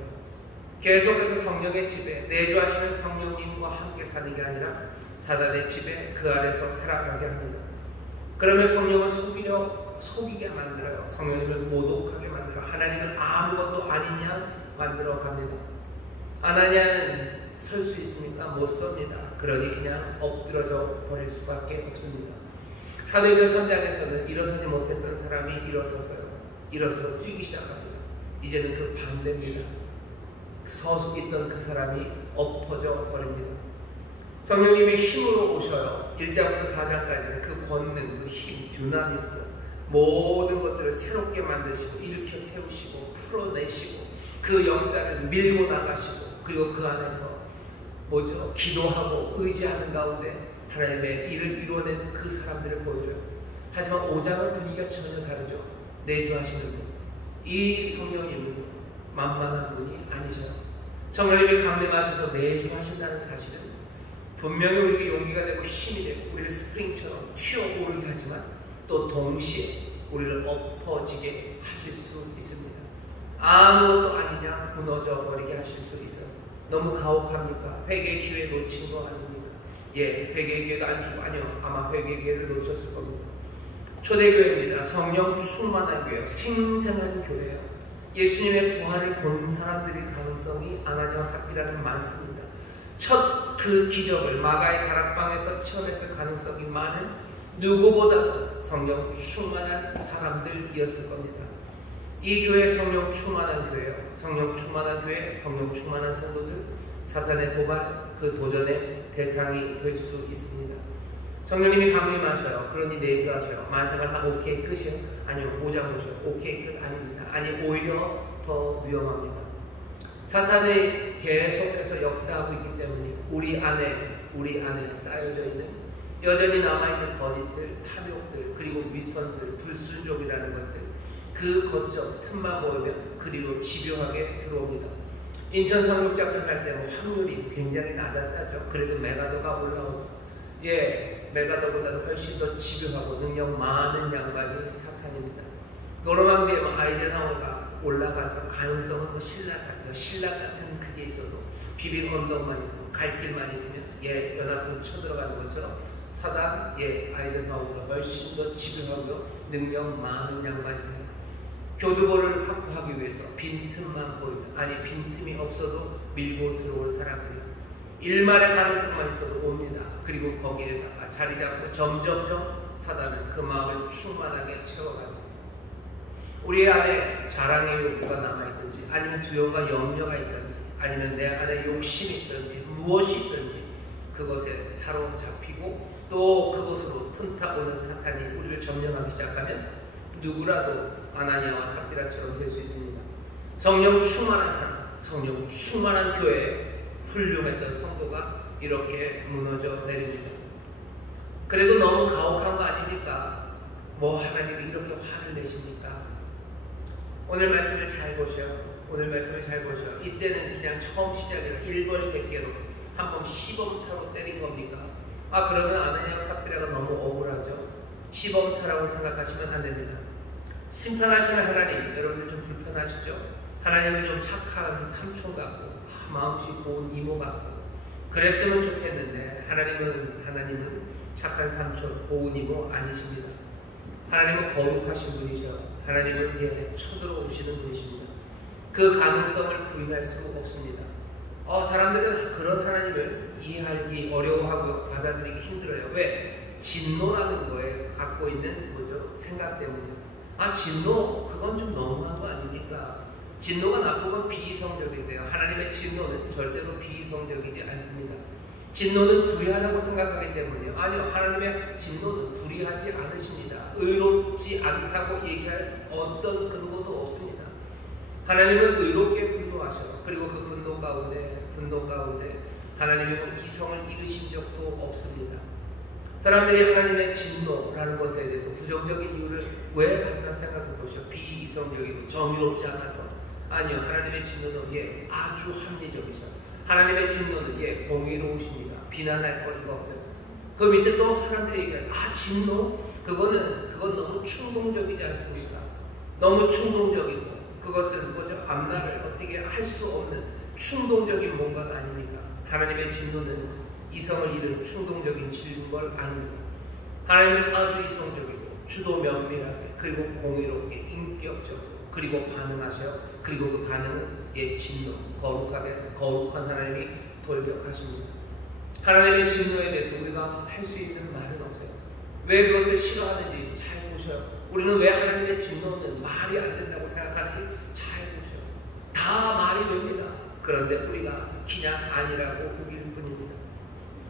계속해서 성령의 집에 내주하시는 성령님과 함께 사는 게 아니라 사단의 집에 그 안에서 살아가게 합니다. 그러면 성령을 속이려 속이게 만들어요. 성령님을 모독하게 만들어 하나님을 아무것도 아니냐 만들어 갑니다. 아나니아는 설 수 있습니까? 못 섭니다. 그러니 그냥 엎드러져 버릴 수밖에 없습니다. 사도행전 3장에서는 일어서지 못했던 사람이 일어섰어요. 일어서서 뛰기 시작합니다. 이제는 그 반대입니다. 서 있던 그 사람이 엎어져 버립니다. 성령님이 힘으로 오셔요. 1장부터 4장까지는 그 권능, 그 힘, 듀나미스, 모든 것들을 새롭게 만드시고 일으켜 세우시고 풀어내시고 그 역사를 밀고 나가시고 그리고 그 안에서 기도하고 의지하는 가운데 하나님의 일을 이루어내는 그 사람들을 보여줘요. 하지만 5장은 분위기가 전혀 다르죠. 내주하시는 분. 이 성령님은 만만한 분이 아니셔요. 성령님이 강림하셔서 내주하신다는 사실은 분명히 우리에게 용기가 되고 힘이 되고 우리를 스프링처럼 튀어오르게 하지만 또 동시에 우리를 엎어지게 하실 수 있습니다. 아무것도 아니냐 무너져 버리게 하실 수 있어요. 너무 가혹합니까? 회개의 기회 놓친 거 아닙니까? 회개의 기회도 안 주고 아니요. 아마 회개의 기회를 놓쳤을 겁니다. 초대교회입니다. 성령 충만한 교회요. 생생한 교회요. 예수님의 부활을 본 사람들의 가능성이 아나니아와 삽비라는 많습니다. 첫 그 기적을 마가의 다락방에서 체험했을 가능성이 많은 누구보다도 성령 충만한 사람들이었을 겁니다. 이 교회 성령 충만한 교회요. 성령 충만한 교회, 성령 충만한 성도들, 사탄의 도발, 그 도전의 대상이 될 수 있습니다. 성령님이 강림하셔요. 그러니 내주하셔요. 만사가 다 오케이 끝이요? 아니요. 5장 보셔요. 오케이 끝 아닙니다. 아니 오히려 더 위험합니다. 사탄이 계속해서 역사하고 있기 때문에 우리 안에 쌓여져 있는 여전히 남아있는 거짓들, 탐욕들, 그리고 위선들, 불순종이라는 것들 그 거점 틈만 보이면 그리로 집요하게 들어옵니다. 인천 상륙작전 할 때는 확률이 굉장히 낮았다죠. 그래도 메가더가 올라오죠. 메가더보다도 훨씬 더 집요하고 능력 많은 양반이 사탄입니다. 노르망디에 아이젠하워가 올라가도 가능성은 신라 같아요. 신라 같은 그게 있어도 비빌 언덕만 있으면 갈 길만 있으면 연합군 쳐들어가는 것처럼 사단 아이젠하워가 훨씬 더 집요하고 능력 많은 양반입니다. 교두보를 확보하기 위해서 빈틈만 보이면 빈틈이 없어도 밀고 들어올 사람들이 일말의 가능성만 있어도 옵니다. 그리고 거기에다가 자리 잡고 점점점 사단은 그 마음을 충만하게 채워갑니다. 우리 안에 자랑의 욕구가 남아있든지 아니면 두려움과 염려가 있든지 아니면 내 안에 욕심이 있든지 무엇이 있든지 그것에 사로잡히고 또 그것으로 틈타오는 사탄이 우리를 점령하기 시작하면 누구라도 아나니아와 삽비라처럼 될 수 있습니다. 성령 충만한 사람, 성령 충만한 교회에 훌륭했던 성도가 이렇게 무너져 내립니다. 그래도 너무 가혹한 거 아닙니까? 하나님이 이렇게 화를 내십니까? 오늘 말씀을 잘 보셔요. 이때는 그냥 처음 시작이라 일벌백계로 한번 시범타로 때린 겁니까? 그러면 아나니아와 삽비라가 너무 억울하죠. 시범타라고 생각하시면 안 됩니다. 심판하시는 하나님, 여러분들 좀 불편하시죠? 하나님은 좀 착한 삼촌 같고 마음씨 고운 이모 같고 그랬으면 좋겠는데 하나님은 착한 삼촌, 고운 이모 아니십니다. 하나님은 거룩하신 분이셔. 하나님은 쳐들어오시는 분이십니다. 그 가능성을 부인할 수 없습니다. 사람들은 그런 하나님을 이해하기 어려워하고 받아들이기 힘들어요. 왜? 진노라는 거에 갖고 있는 생각 때문이요. 진노 그건 좀 너무한 거 아닙니까? 진노가 나쁜 건 비이성적인데요. 하나님의 진노는 절대로 비이성적이지 않습니다. 진노는 불의하다고 생각하기 때문이요. 아니요. 하나님의 진노는 불의하지 않으십니다. 의롭지 않다고 얘기할 어떤 근거도 없습니다. 하나님은 의롭게 분노하셔. 그리고 그 분노 가운데 하나님은 이성을 잃으신 적도 없습니다. 사람들이 하나님의 진노라는 것에 대해서 부정적인 이유를 왜 갖나 생각해 보시오. 비이성적이고 정의롭지 않아서. 아니요. 하나님의 진노는 아주 합리적이죠. 하나님의 진노는 공의로우십니다. 비난할 거리가 없어요. 그 밑에 또 사람들이 얘기해요. 진노? 그건 너무 충동적이지 않습니까? 너무 충동적이고 그것은 앞날을 어떻게 할 수 없는 충동적인 뭔가가 아닙니까? 하나님의 진노는 이성을 잃은 충동적인 질문 아닙니다. 하나님은 아주 이성적이고 주도 면밀하게 그리고 공의롭게 인격적으로 그리고 반응하셔. 그리고 그 반응은 진노, 거룩한 하나님이 돌격하십니다. 하나님의 진노에 대해서 우리가 할 수 있는 말은 없어요. 왜 그것을 싫어하는지 잘 보셔요. 우리는 왜 하나님의 진노는 말이 안 된다고 생각하는지 잘 보셔요. 다 말이 됩니다. 그런데 우리가 그냥 아니라고 우길 뿐입니다.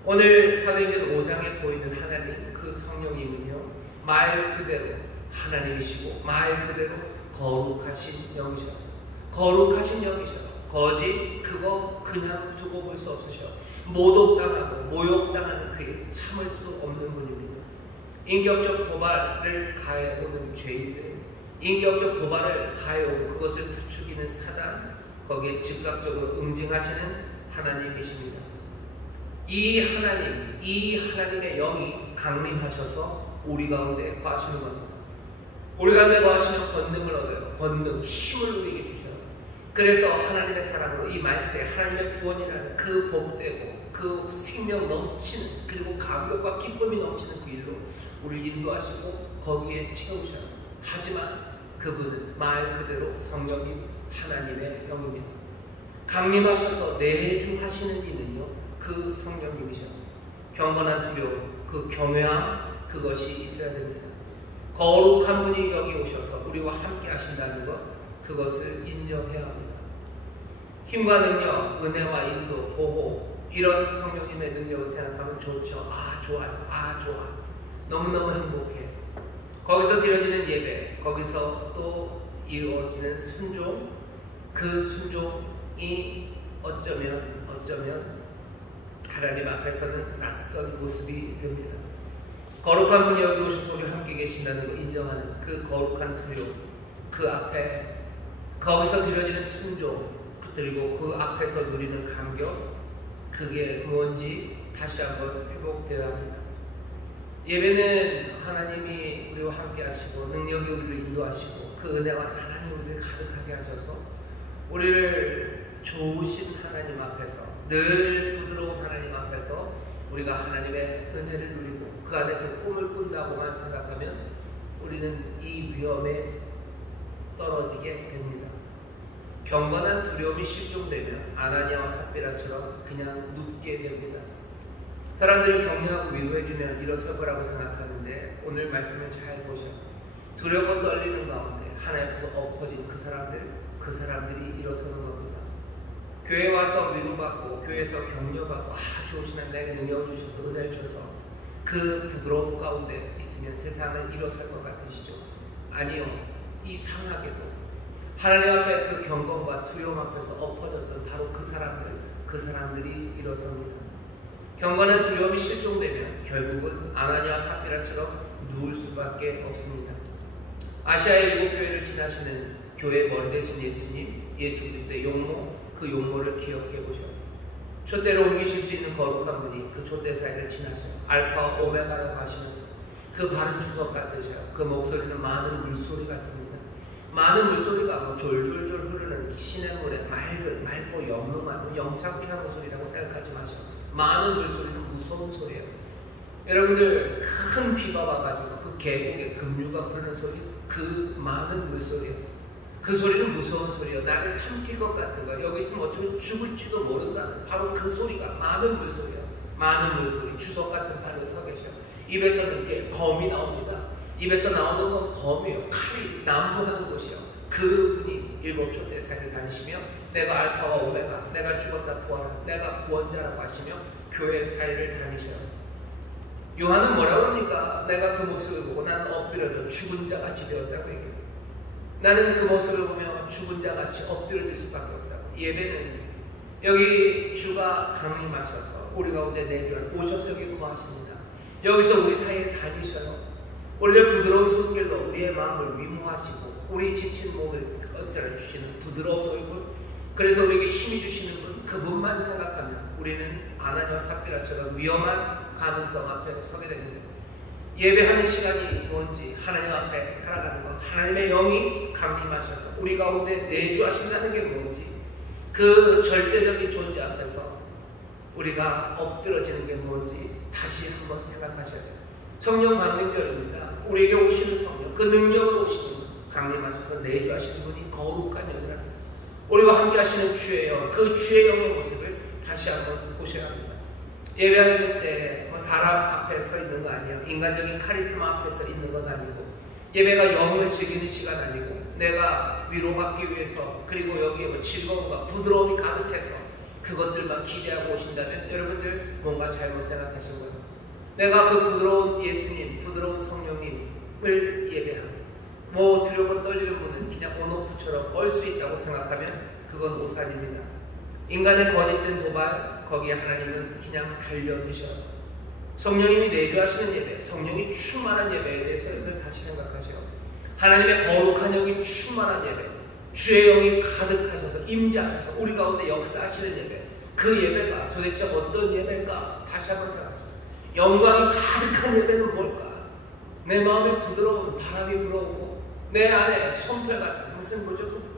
오늘 사도행전 5장에 보이는 하나님 그 성령님은요, 말 그대로 하나님이시고 말 그대로 거룩하신 영이셔. 거룩하신 영이셔. 거짓 그거 그냥 두고 볼 수 없으셔. 모독당하고 모욕당하는 그일 참을 수 없는 분입니다. 인격적 도발을 가해오는 죄인들, 인격적 도발을 가해오고 그것을 부추기는 사단, 거기에 즉각적으로 응징하시는 하나님이십니다. 이 하나님의 영이 강림하셔서 우리 가운데 거하시는 겁니다. 우리 가운데 거하시면 권능을 얻어요. 권능, 힘을 우리에게 주셔요. 그래서 하나님의 사랑으로 이 말세, 하나님의 구원이라는 그 복되고 그 생명 넘치는 그리고 감격과 기쁨이 넘치는 그 일로 우리를 인도하시고 거기에 채우셔요. 하지만 그분은 말 그대로 성령님 하나님의 영입니다. 강림하셔서 내주하시는 이는요, 그 성령님이셔요. 경건한 두려움, 그 경외함, 그것이 있어야 됩니다. 거룩한 분이 여기 오셔서 우리와 함께 하신다는 것, 그것을 인정해야 합니다. 힘과 능력, 은혜와 인도, 보호, 이런 성령님의 능력을 생각하면 좋죠. 좋아요. 좋아. 너무너무 행복해. 거기서 드려지는 예배, 거기서 또 이루어지는 순종, 그 순종이 어쩌면 하나님 앞에서는 낯선 모습이 됩니다. 거룩한 분이 여기 오셔서 우리 함께 계신다는 거 인정하는 그 거룩한 두려움, 그 앞에 거기서 드려지는 순종, 그리고 그 앞에서 누리는 감격, 그게 뭔지 다시 한번 회복되어야 합니다. 예배는 하나님이 우리와 함께 하시고 능력이 우리를 인도하시고 그 은혜와 사랑이 우리를 가득하게 하셔서 우리를 좋으신 하나님 앞에서, 늘 부드러운 하나님 앞에서 우리가 하나님의 은혜를 누리고 그 안에서 꿈을 꾼다고만 생각하면 우리는 이 위험에 떨어지게 됩니다. 경건한 두려움이 실종되면 아나니아와 삽비라처럼 그냥 눕게 됩니다. 사람들을 격려하고 위로해주면 일어설 거라고 생각하는데 오늘 말씀을 잘 보셔요. 두려워 떨리는 가운데 하나님께서 엎어진 그 사람들이 일어서는 겁니다. 교회 와서 위로받고 교회에서 격려받고 좋으신 하나님 나에게 능력을 주셔서 은혜를 주셔서 그 부드러움 가운데 있으면 세상을 일어설 것 같으시죠? 아니요. 이상하게도 하나님 앞에 그 경건과 두려움 앞에서 엎어졌던 바로 그 사람들이 일어섭니다. 경건한 두려움이 실종되면 결국은 아나니아와 삽비라처럼 누울 수밖에 없습니다. 아시아의 일곱 교회를 지나시는 교회 머리 대신 예수님, 예수 그리스도의 용모, 그 용모를 기억해 보셔요. 촛대로 옮기실 수 있는 거룩한 분이 그 촛대 사이를 지나셔요. 알파와 오메가라고 하시면서 그 발은 주석 같으셔요. 그 목소리는 많은 물소리 같습니다. 많은 물소리가 졸졸졸 흐르는 시냇물에 맑고 영롱한 영창 피나는 소리라고 생각하지 마시고 많은 물소리는 무서운 소리예요. 여러분들 큰 비가 와가지고 그 계곡에 급류가 흐르는 소리, 그 많은 물소리예요. 그 소리는 무서운 소리예요. 나를 삼킬 것 같은 거, 여기 있으면 어쩌면 죽을지도 모른다는 바로 그 소리가 많은 물소리예요. 많은 물소리, 주석 같은 발로 서 계셔요. 입에서는 검이 나옵니다. 입에서 나오는 건 검이에요. 칼이 난무하는 곳이요. 그분이 일곱 촛대 사이를 다니시며 내가 알파와 오메가, 내가 죽었다 부활한, 내가 구원자라고 하시며 교회 사이를 다니셔요. 요한은 뭐라고 합니까? 내가 그 모습을 보고 나는 엎드려져 죽은 자같이 되었다고 얘기해요. 나는 그 모습을 보며 죽은 자같이 엎드려질 수밖에 없다고. 예배는 여기 주가 강림하셔서 우리 가운데 내주할 오셔서 여기 거하십니다. 여기서 우리 사이에 다니셔요. 우리를 부드러운 손길로 우리의 마음을 위로하시고 우리 지친 몸을 어쩌려 주시는 부드러운 얼굴, 그래서 우리에게 힘이 주시는 분, 그분만 생각하면 우리는 아나니아와 삽비라처럼 위험한 가능성 앞에 서게 됩니다. 예배하는 시간이 뭔지, 하나님 앞에 살아가는 것, 하나님의 영이 강림하셔서 우리 가운데 내주하신다는 게 뭔지, 그 절대적인 존재 앞에서 우리가 엎드러지는 게 뭔지 다시 한번 생각하셔야 돼요. 성령 강림절입니다. 우리에게 오시는 성령, 그 능력으로 오시는 분, 강림하셔서 내주하시는 분이 거룩한 영이라. 우리와 함께 하시는 주의 영, 그 주의 영의 모습을 다시 한번 보셔야 합니다. 예배하는 때 뭐 사람 앞에 서 있는 거 아니야. 인간적인 카리스마 앞에 서 있는 건 아니고, 예배가 영을 즐기는 시간 아니고, 내가 위로받기 위해서, 그리고 여기에 뭐 즐거움과 부드러움이 가득해서 그것들만 기대하고 오신다면 여러분들 뭔가 잘못 생각하신 거예요. 내가 그 부드러운 예수님, 부드러운 성령님을 예배하고 뭐 두려워 떨리는 분은 그냥 온오프처럼 얼 수 있다고 생각하면 그건 오산입니다. 인간의 거짓된 도발, 거기에 하나님은 그냥 달려드셔요. 성령님이 내주하시는 예배, 성령이 충만한 예배에 대해서 여러분들 다시 생각하세요. 하나님의 거룩한 영이 충만한 예배, 주의 영이 가득하셔서 임재하셔서 우리 가운데 역사하시는 예배, 그 예배가 도대체 어떤 예배인가 다시 한번 생각하세요. 영광이 가득한 예배는 뭘까? 내 마음에 부드러운 바람이 불어오고 내 안에 솜털 같은 무슨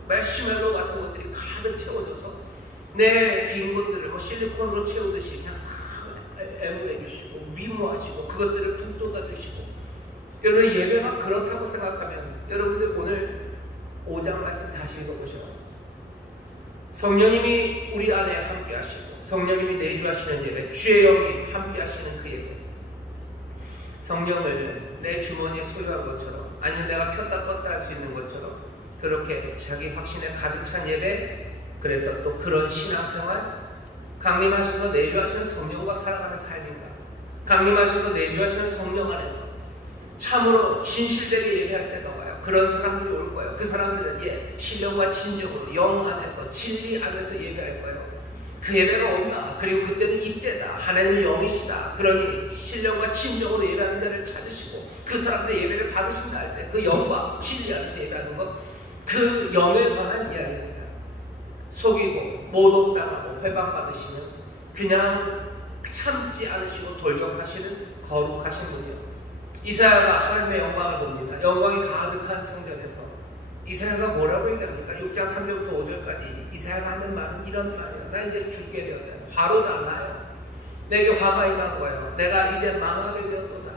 매시멜로 같은 것들이 가득 채워져서 내 빈 곳들을 뭐 실리콘으로 채우듯이 그냥 싹 애무해 주시고 위무하시고 그것들을 북돋아 주시고, 여러분 예배가 그렇다고 생각하면 여러분들 오늘 5장 말씀 다시 읽어보셔요. 성령님이 우리 안에 함께 하시고 성령님이 내주하시는 예배, 주의 영이 함께 하시는 그 예배, 성령을 내 주머니에 소유한 것처럼 아니면 내가 폈다 껐다 할 수 있는 것처럼 그렇게 자기 확신에 가득 찬 예배, 그래서 또 그런 신앙생활, 강림하셔서 내주하시는 성령과 살아가는 삶인가, 강림하셔서 내주하시는 성령 안에서 참으로 진실되게 예배할 때가 와요. 그런 사람들이 올 거예요. 그 사람들은 신령과 진정으로 영 안에서 진리 안에서 예배할 거예요. 그 예배가 온다. 그리고 그때는 이때다. 하나님의 영이시다. 그러니 신령과 진정으로 예배하는 자를 찾으시고 그 사람들의 예배를 받으신다 할 때 그 영과 진리 안에서 예배하는 것, 그 영에 관한 이야기입니다. 속이고 모독당하고 회방받으시면 그냥 참지 않으시고 돌격하시는 거룩하신 분이요. 이사야가 하나님의 영광을 봅니다. 영광이 가득한 성전에서 이사야가 뭐라고 얘기합니까? 6장 3절부터 5절까지 이사야가 하는 말은 이런 말이에요. 나 이제 죽게 되었다. 화로다 나요. 내게 화가 임한 거예요. 내가 이제 망하게 되었도다.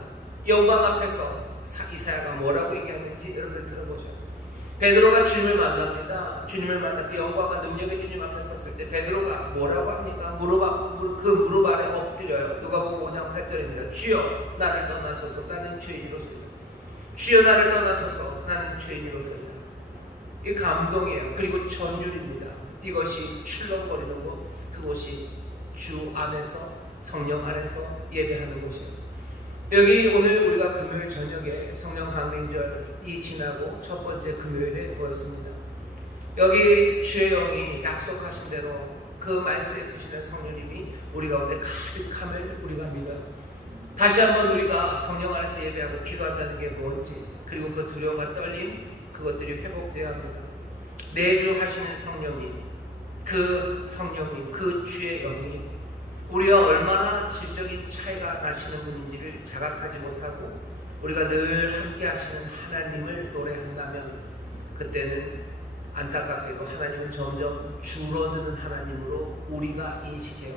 영광 앞에서 이사야가 뭐라고 얘기하는지 여러분들 들어보죠. 베드로가 주님을 만납니다. 주님을 만나 그 영광과 능력의 주님 앞에 섰을 때 베드로가 뭐라고 합니까? 그 무릎 아래 엎드려요. 누가복음 5장 8절입니다. 주여 나를 떠나소서 나는 죄인이로소이다. 주여 나를 떠나소서 나는 죄인이로소이다. 이게 감동이에요. 그리고 전율입니다. 이것이 출렁거리는 곳, 그곳이 주 안에서 성령 안에서 예배하는 곳이에요. 여기 오늘 우리가 금요일 저녁에 성령 강림절이 지나고 첫 번째 금요일에 모였습니다. 여기 주의 영이 약속하신 대로 그 말씀에 부시는 성령님이 우리 가운데 가득함을 우리가 믿어요. 다시 한번 우리가 성령 안에서 예배하고 기도한다는 게 뭔지, 그리고 그 두려움과 떨림, 그것들이 회복되어야 합니다. 내주하시는 성령님, 그 성령님, 그 주의 영이 우리가 얼마나 질적인 차이가 나시는 분인지를 자각하지 못하고 우리가 늘 함께 하시는 하나님을 노래한다면 그때는 안타깝게도 하나님은 점점 줄어드는 하나님으로 우리가 인식해요.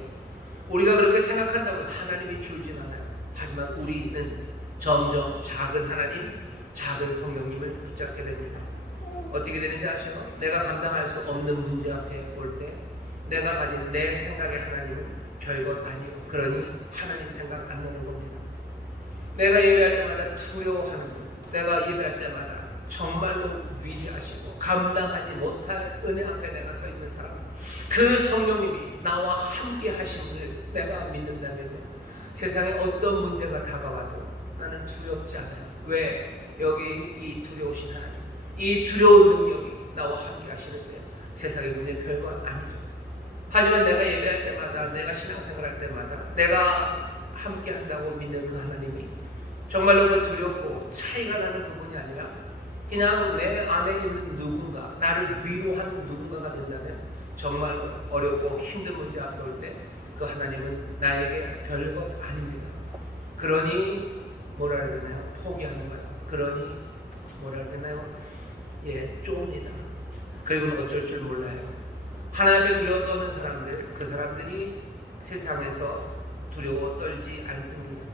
우리가 그렇게 생각한다고 하나님이 줄진 않아요. 하지만 우리는 점점 작은 하나님, 작은 성령님을 붙잡게 됩니다. 어떻게 되는지 아시죠? 내가 감당할 수 없는 문제 앞에 올 때 내가 가진 내 생각의 하나님은 별것 아니요. 그러니 하나님 생각 안 나는 겁니다. 내가 예배할 때마다 두려워하는 분, 내가 예배할 때마다 정말로 위대하시고 감당하지 못할 은혜 앞에 내가 서 있는 사람, 그 성령님이 나와 함께 하심을 내가 믿는다면 세상에 어떤 문제가 다가와도 나는 두렵지 않아요. 왜? 여기 이 두려우신 하나님, 이 두려운 능력이 나와 함께 하시는데 세상의 문제 별것 아니죠. 하지만 내가 예배할 때마다, 내가 신앙생활 할 때마다 내가 함께 한다고 믿는 그 하나님이 정말로 그 두렵고 차이가 나는 부분이 아니라 그냥 내 안에 있는 누군가, 나를 위로하는 누군가가 된다면 정말로 어렵고 힘든 문제 앞에 올 때 그 하나님은 나에게 별것 아닙니다. 그러니 뭐라 해야 되나요? 포기하는 거예요. 그러니 뭐라 해야 되나요? 좁니다. 그리고는 어쩔 줄 몰라요. 하나님께 두려워 떠는 사람들, 그 사람들이 세상에서 두려워 떨지 않습니다.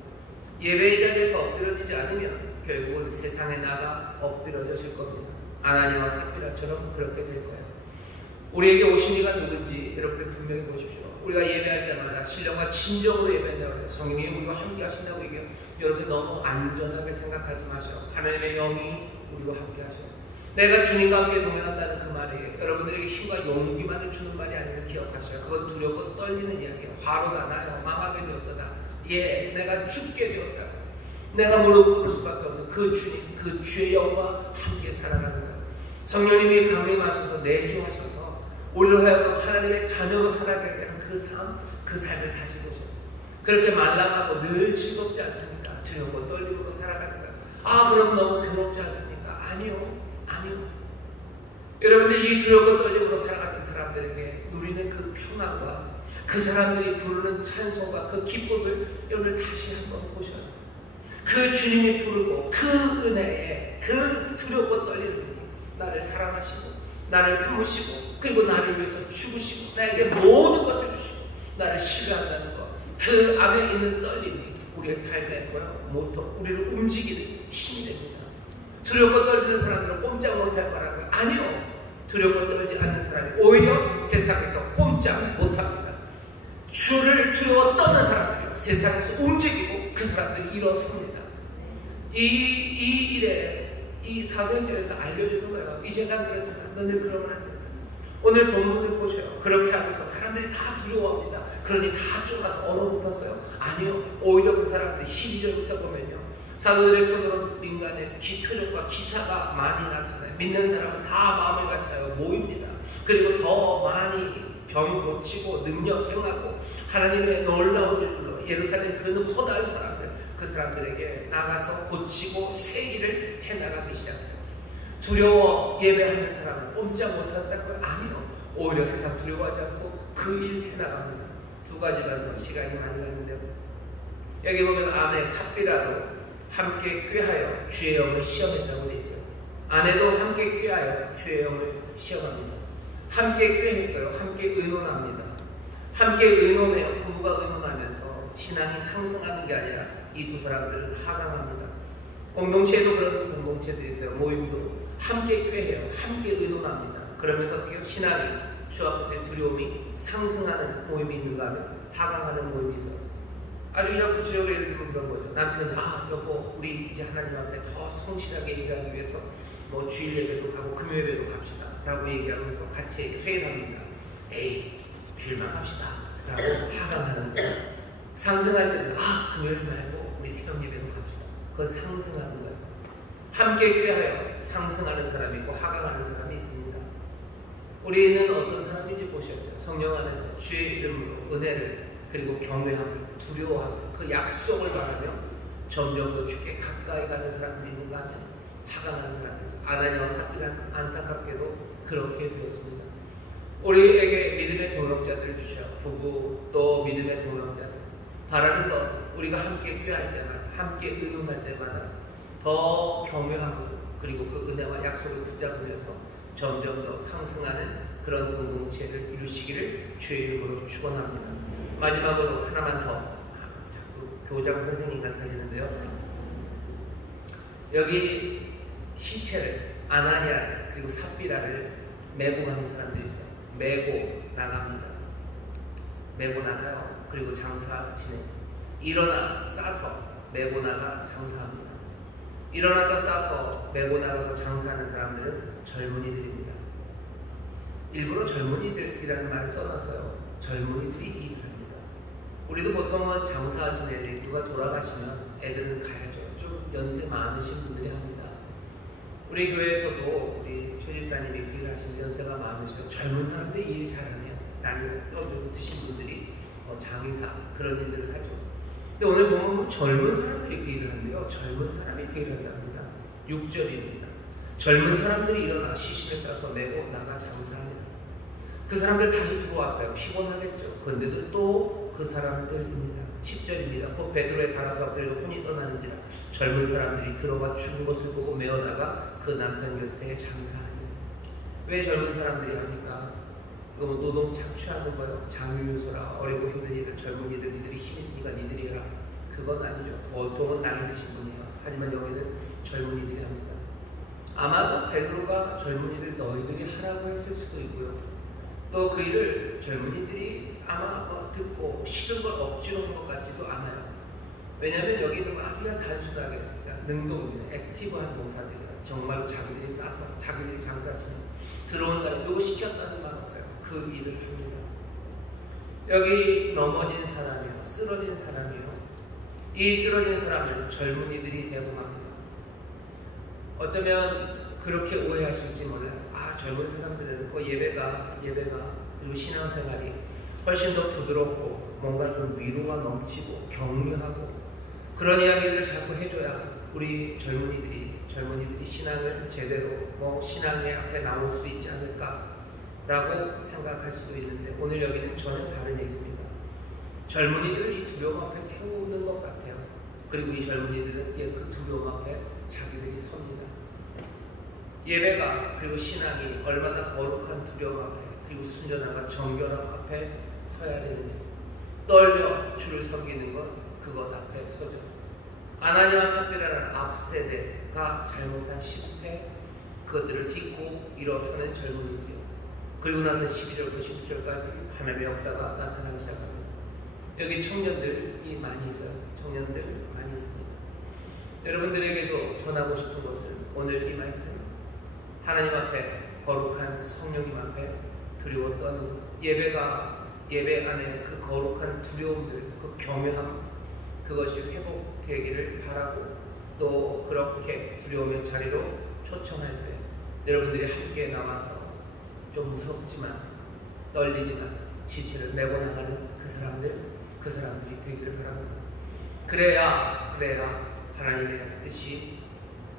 예배의 자리에서 엎드려지지 않으면 결국은 세상에 나가 엎드려질 겁니다. 아나니와 삽비라처럼 그렇게 될 거예요. 우리에게 오신 이가 누군지 여러분들 분명히 보십시오. 우리가 예배할 때마다 신령과 진정으로 예배한다고 해요. 성령이 우리와 함께 하신다고 얘기해요. 여러분들 너무 안전하게 생각하지 마세요. 하나님의 영이 우리와 함께 하셔요. 내가 주님과 함께 동행한다는 그 말이 여러분들에게 힘과 용기만을 주는 말이 아니면 기억하셔요. 그건 두렵고 떨리는 이야기예요. 화로가 나요. 망하게 되었다. 예, 내가 죽게 되었다. 내가 무릎 꿇을 수밖에 없는 그 주님, 그 주의 영과 함께 살아가는 거예요. 성령님이 강림하셔서 내주하셔서 우리로 하여금 하나님의 자녀로 살아가게 하는 그 삶, 그 삶을 다시 보죠. 그렇게 말랑하고 늘 즐겁지 않습니다. 두렵고 떨림으로 살아가는 거예요. 아, 그럼 너무 괴롭지 않습니까? 아니요. 여러분들 이 두렵고 떨림으로 살아가는 사람들에게 누리는 그 평안과 그 사람들이 부르는 찬송과 그 기쁨을 여러분들 다시 한번 보셔요. 그 주님이 부르고 그 은혜에 그 두렵고 떨리는 분이 나를 사랑하시고 나를 품으시고 그리고 나를 위해서 죽으시고 나에게 모든 것을 주시고 나를 신뢰한다는 것, 그 안에 있는 떨림이 우리의 삶의 모토, 우리를 움직이는 힘이 됩니다. 두렵고 떨리는 사람들은 꼼짝 못할 거라고요? 아니요. 두렵고 떨지 않는 사람이 오히려 세상에서 꼼짝 못합니다. 주를 두려워 떠는 사람들이 세상에서 움직이고 그 사람들이 일어섭니다. 이 일에 이 사도행전에서 알려주는 거예요. 이제 난 그랬지만 너는 그러면 안 된다. 오늘 본문을 보셔요. 그렇게 하면서 사람들이 다 두려워합니다. 그러니 다 쫄아서 얼어붙었어요? 아니요. 오히려 그 사람들이 12절부터 보면요. 사도들의 손으로 민간에 표적과 기사가 많이 나타나요. 믿는 사람은 다 마음을 같아요. 모입니다. 그리고 더 많이 병 고치고 능력 행하고 하나님의 놀라운 일들로 예루살렘 그 허다한 사람들, 그 사람들에게 나가서 고치고 새 일을 해나가기 시작해요. 두려워 예배하는 사람은 꼼짝 못한다고요? 아니요. 오히려 세상 두려워하지 않고 그 일 해나갑니다. 두 가지만 더 시간이 많이 갔는데요. 여기 보면 아내 삽비라도 함께 꾀하여 주의 영을 시험했다고 되어 있어요. 아내도 함께 꾀하여 주의 영을 시험합니다. 함께 꾀했어요. 함께 의논합니다. 함께 의논해요. 부부가 의논하면서 신앙이 상승하는 게 아니라 이 두 사람들은 하강합니다. 공동체에도 그런 공동체들이 있어요. 모임도 함께 꾀해요. 함께 의논합니다. 그러면서 어떻게 신앙이 주 앞에서의 두려움이 상승하는 모임이 있는가 하면 하강하는 모임이 있어요. 아주 그냥 구체적으로 예를 들면 그런 거죠. 남편이 여보 우리 이제 하나님 앞에 더 성실하게 예배하기 위해서 뭐 주일 예배도 가고 금요 예배도 갑시다 라고 얘기하면서 같이 회의합니다. 에이 주일만 갑시다 라고 하강하는 거예요. 상승할 때는 금요일 말고 우리 새벽 예배도 갑시다. 그건 상승하는 거예요. 함께 꾀하여 상승하는 사람이 있고 하강하는 사람이 있습니다. 우리는 어떤 사람인지 보셔야 돼요. 성령 안에서 주의 이름으로 은혜를 그리고 경외함, 두려워함, 그 약속을 바라며 점점 더 주께 가까이 가는 사람들이 있는가 하면 하강하는 사람들이 있어요. 아나니와 삽비라는 안타깝게도 그렇게 되었습니다. 우리에게 믿음의 동역자들을 주셔요. 부부 또 믿음의 동역자들. 바라는 것, 우리가 함께 꾀할 때마다, 함께 의논할 때마다 더 경외하고 그리고 그 은혜와 약속을 붙잡으면서 점점 더 상승하는 그런 공동체를 이루시기를 주의 이름으로 축원합니다. 마지막으로 하나만 더, 자꾸 교장 선생님 같아지는데요. 여기 시체를 아나니아 그리고 삽비라를 메고 가는 사람들이 있어요. 메고 나갑니다. 메고 나가요. 그리고 장사 진행. 일어나 싸서 메고 나가 장사합니다. 일어나서 싸서 메고 나가서 장사하는 사람들은 젊은이들입니다. 일부러 젊은이들이라는 말을 써놨어요. 젊은이들이 일을 합니다. 우리도 보통은 장사하신 애들이 누가 돌아가시면 애들은 가야죠. 좀 연세 많으신 분들이 합니다. 우리 교회에서도 우리 최 집사님이 그 일을 하신 연세가 많으시고 젊은 사람들이 일 잘하네요. 나이 뼈 드신 분들이 장의사 그런 일들을 하죠. 근데 오늘 보면 젊은 사람들이 그 일을 한대요. 젊은 사람이 그 일을 한답니다. 6절입니다. 젊은 사람들이 일어나 시신을 싸서 메고 나가 장사합니다. 그 사람들 다시 들어왔어요. 피곤하겠죠. 그런데도 또 그 사람들입니다. 10절입니다. 곧 베드로의 발 앞에 엎드려 혼이 떠나는지라 젊은 사람들이 들어가 죽은 것을 보고 메어나가 그 남편 곁에 장사하니. 왜 젊은 사람들이 합니까? 이거 뭐 노동 착취하는 거예요. 장유유소라 어리고 힘든 이들 젊은이들 니들이 힘 있으니까 니들이 해라. 그건 아니죠. 보통은 나이 드신 분이에요. 하지만 여기는 젊은이들이 합니다. 아마도 베드로가 젊은이들 너희들이 하라고 했을 수도 있고요. 또 그 일을 젊은이들이 아마 듣고 싫은 걸 억지로 한 것 같지도 않아요. 왜냐하면 여기는 아주 그냥 단순하게 그냥 능동입니다. 액티브한 동사들이에요. 정말로 자기들이 싸서 자기들이 장사치는 들어온 날에 누구 시켰다는 말 없어요. 그 일을 합니다. 여기 넘어진 사람이요, 쓰러진 사람이요, 이 쓰러진 사람을 젊은이들이 내보갑니다. 어쩌면 그렇게 오해하실지 몰라요. 젊은 사람들은 예배가 그리고 신앙생활이 훨씬 더 부드럽고 뭔가 좀 위로가 넘치고 격려하고 그런 이야기들을 자꾸 해줘야 우리 젊은이들이 신앙을 제대로 신앙의 앞에 나올 수 있지 않을까라고 생각할 수도 있는데, 오늘 여기는 전혀 다른 얘기입니다. 젊은이들을 이 두려움 앞에 세우는 것 같아요. 그리고 이 젊은이들은 그 두려움 앞에 자기들이 섭니다. 예배가 그리고 신앙이 얼마나 거룩한 두려움 앞에 그리고 순전함과 정결함 앞에 서야 되는지, 떨려 주를 섬기는 건 그것 앞에 서죠. 아나니아와 삽비라라는 앞세대가 잘못한 실패, 그것들을 딛고 일어서는 젊은이들이요. 그리고 나서 12절부터 16절까지 하나님의 역사가 나타나기 시작합니다. 여기 청년들이 많이 있어요. 청년들 많이 있습니다. 여러분들에게도 전하고 싶은 것은 오늘 이 말씀, 하나님 앞에, 거룩한 성령님 앞에 두려워 떠는 것, 예배 안에 그 거룩한 두려움들, 그 겸허함, 그것이 회복되기를 바라고, 또 그렇게 두려움의 자리로 초청할 때 여러분들이 함께 나와서 좀 무섭지만 떨리지만 시체를 메고 나가는 그 사람들이 되기를 바랍니다. 그래야 하나님의 뜻이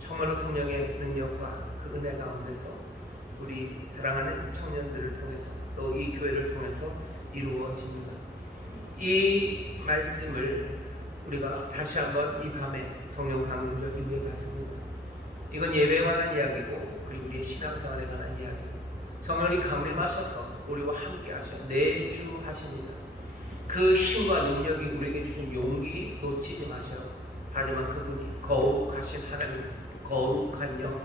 정말로 성령의 능력과 그 은혜 가운데서 우리 사랑하는 청년들을 통해서 또 이 교회를 통해서 이루어집니다. 이 말씀을 우리가 다시 한번 이 밤에 성령 강림절 이후에 봤습니다. 이건 예배에 관한 이야기고 그리고 우리의 신앙생활에 관한 이야기고, 성령이 강림하셔서 우리와 함께 하셔 내주하십니다. 그 힘과 능력이 우리에게 주신 용기 놓치지 마셔요. 하지만 그분이 거룩하신 하나님, 거룩한 영,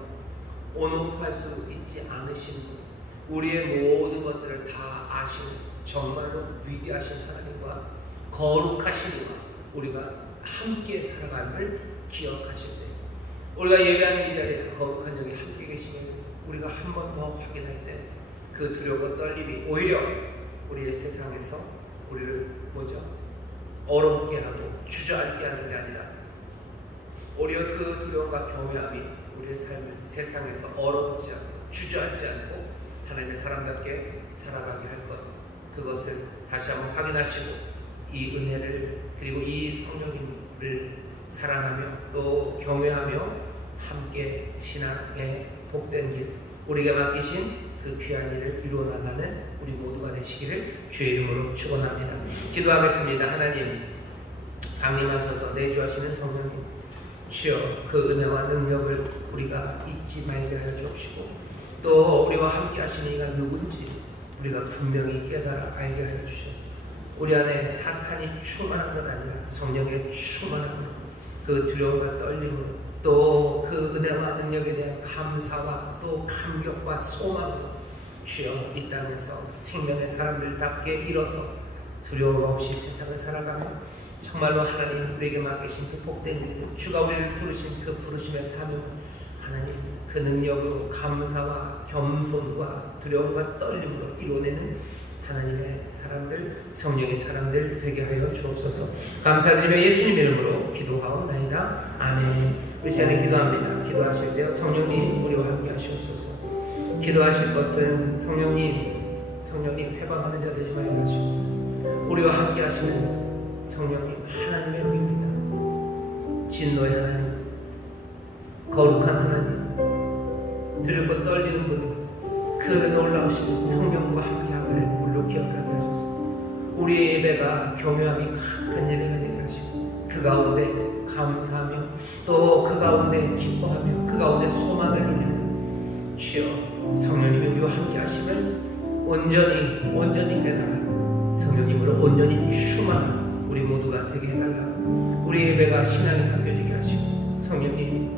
온오프할 수 있지 않으신 분, 우리의 모든 것들을 다 아시는 정말로 위대하신 하나님과 거룩하신 이와 우리가 함께 살아감을 기억하실 때, 우리가 예배하는 이 자리에 그 거룩한 영이 함께 계시면 우리가 한 번 더 확인할 때 그 두려움과 떨림이 오히려 우리의 세상에서 우리를 얼어붙게 하고 주저앉게 하는 게 아니라, 오히려 그 두려움과 경외함이 우리의 삶을 세상에서 얼어붙지 않고 주저앉지 않고 하나님의 사람답게 살아가게 할 것, 그것을 다시 한번 확인하시고 이 은혜를 그리고 이 성령님을 사랑하며 또 경외하며 함께 신앙의 복된 길, 우리가 맡기신 그 귀한 일을 이루어 나가는 우리 모두가 되시기를 주의 이름으로 축원합니다. 기도하겠습니다. 하나님, 강림하셔서 내주하시는 성령님, 주여 그 은혜와 능력을 우리가 잊지 말게 하여 주옵시고, 또 우리와 함께 하시는 이가 누군지 우리가 분명히 깨달아 알게 하여 주셔서 우리 안에 사탄이 충만한 것 아니라 성령의 충만한 그 두려움과 떨림으로, 또 그 은혜와 능력에 대한 감사와 또 감격과 소망으로 주여 이 땅에서 생명의 사람들답게 일어서 두려움 없이 세상을 살아가며 정말로 하나님 우리에게 맡기신 그 복된 일, 주가 우리를 부르신 그 부르심의 사명, 하나님 그 능력으로 감사와 겸손과 두려움과 떨림으로 이루어내는 하나님의 사람들, 성령의 사람들 되게 하여 주옵소서. 감사드리며 예수님 이름으로 기도하옵나이다. 아멘. 우리 시간에 기도합니다. 기도하실 때 성령님 우리와 함께 하시옵소서. 기도하실 것은 성령님 해방하는 자 되지 말게 하시고, 우리와 함께 하시는 성령님 하나님의 영입니다. 진노의 하나님, 거룩한 하나님, 두렵고 떨리는 분, 그 놀라우신 성령과 함께함을 물로 기억하게 하소서. 우리의 예배가 경외함이 가득한 예배가 되게 하시고, 그 가운데 감사하며 또 그 가운데 기뻐하며 그 가운데 소망을 누리는 주여 성령님이 우리와 함께 하시면 온전히 깨달아 성령님으로 온전히 충만한 우리 모두가 되게 해달라고 우리 예배가 신앙이 바뀌어지게 하시고 성령님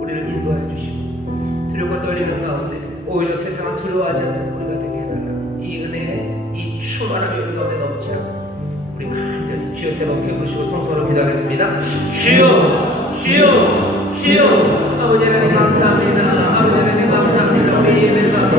우리를 인도하여 주시고 두렵고 떨리는 가운데 오히려 세상을 두려워하지 않는 우리가 되게 해달라. 이 은혜에 이 충만함이 우리 가운데 넘치 않고 우리 간절히 주여 새롭게 부르시고 통성으로 기도하겠습니다. 주여 주여 주여 아버지 하나님 감사합니다. 아버지 하나님 감사합니다. 우리 예배가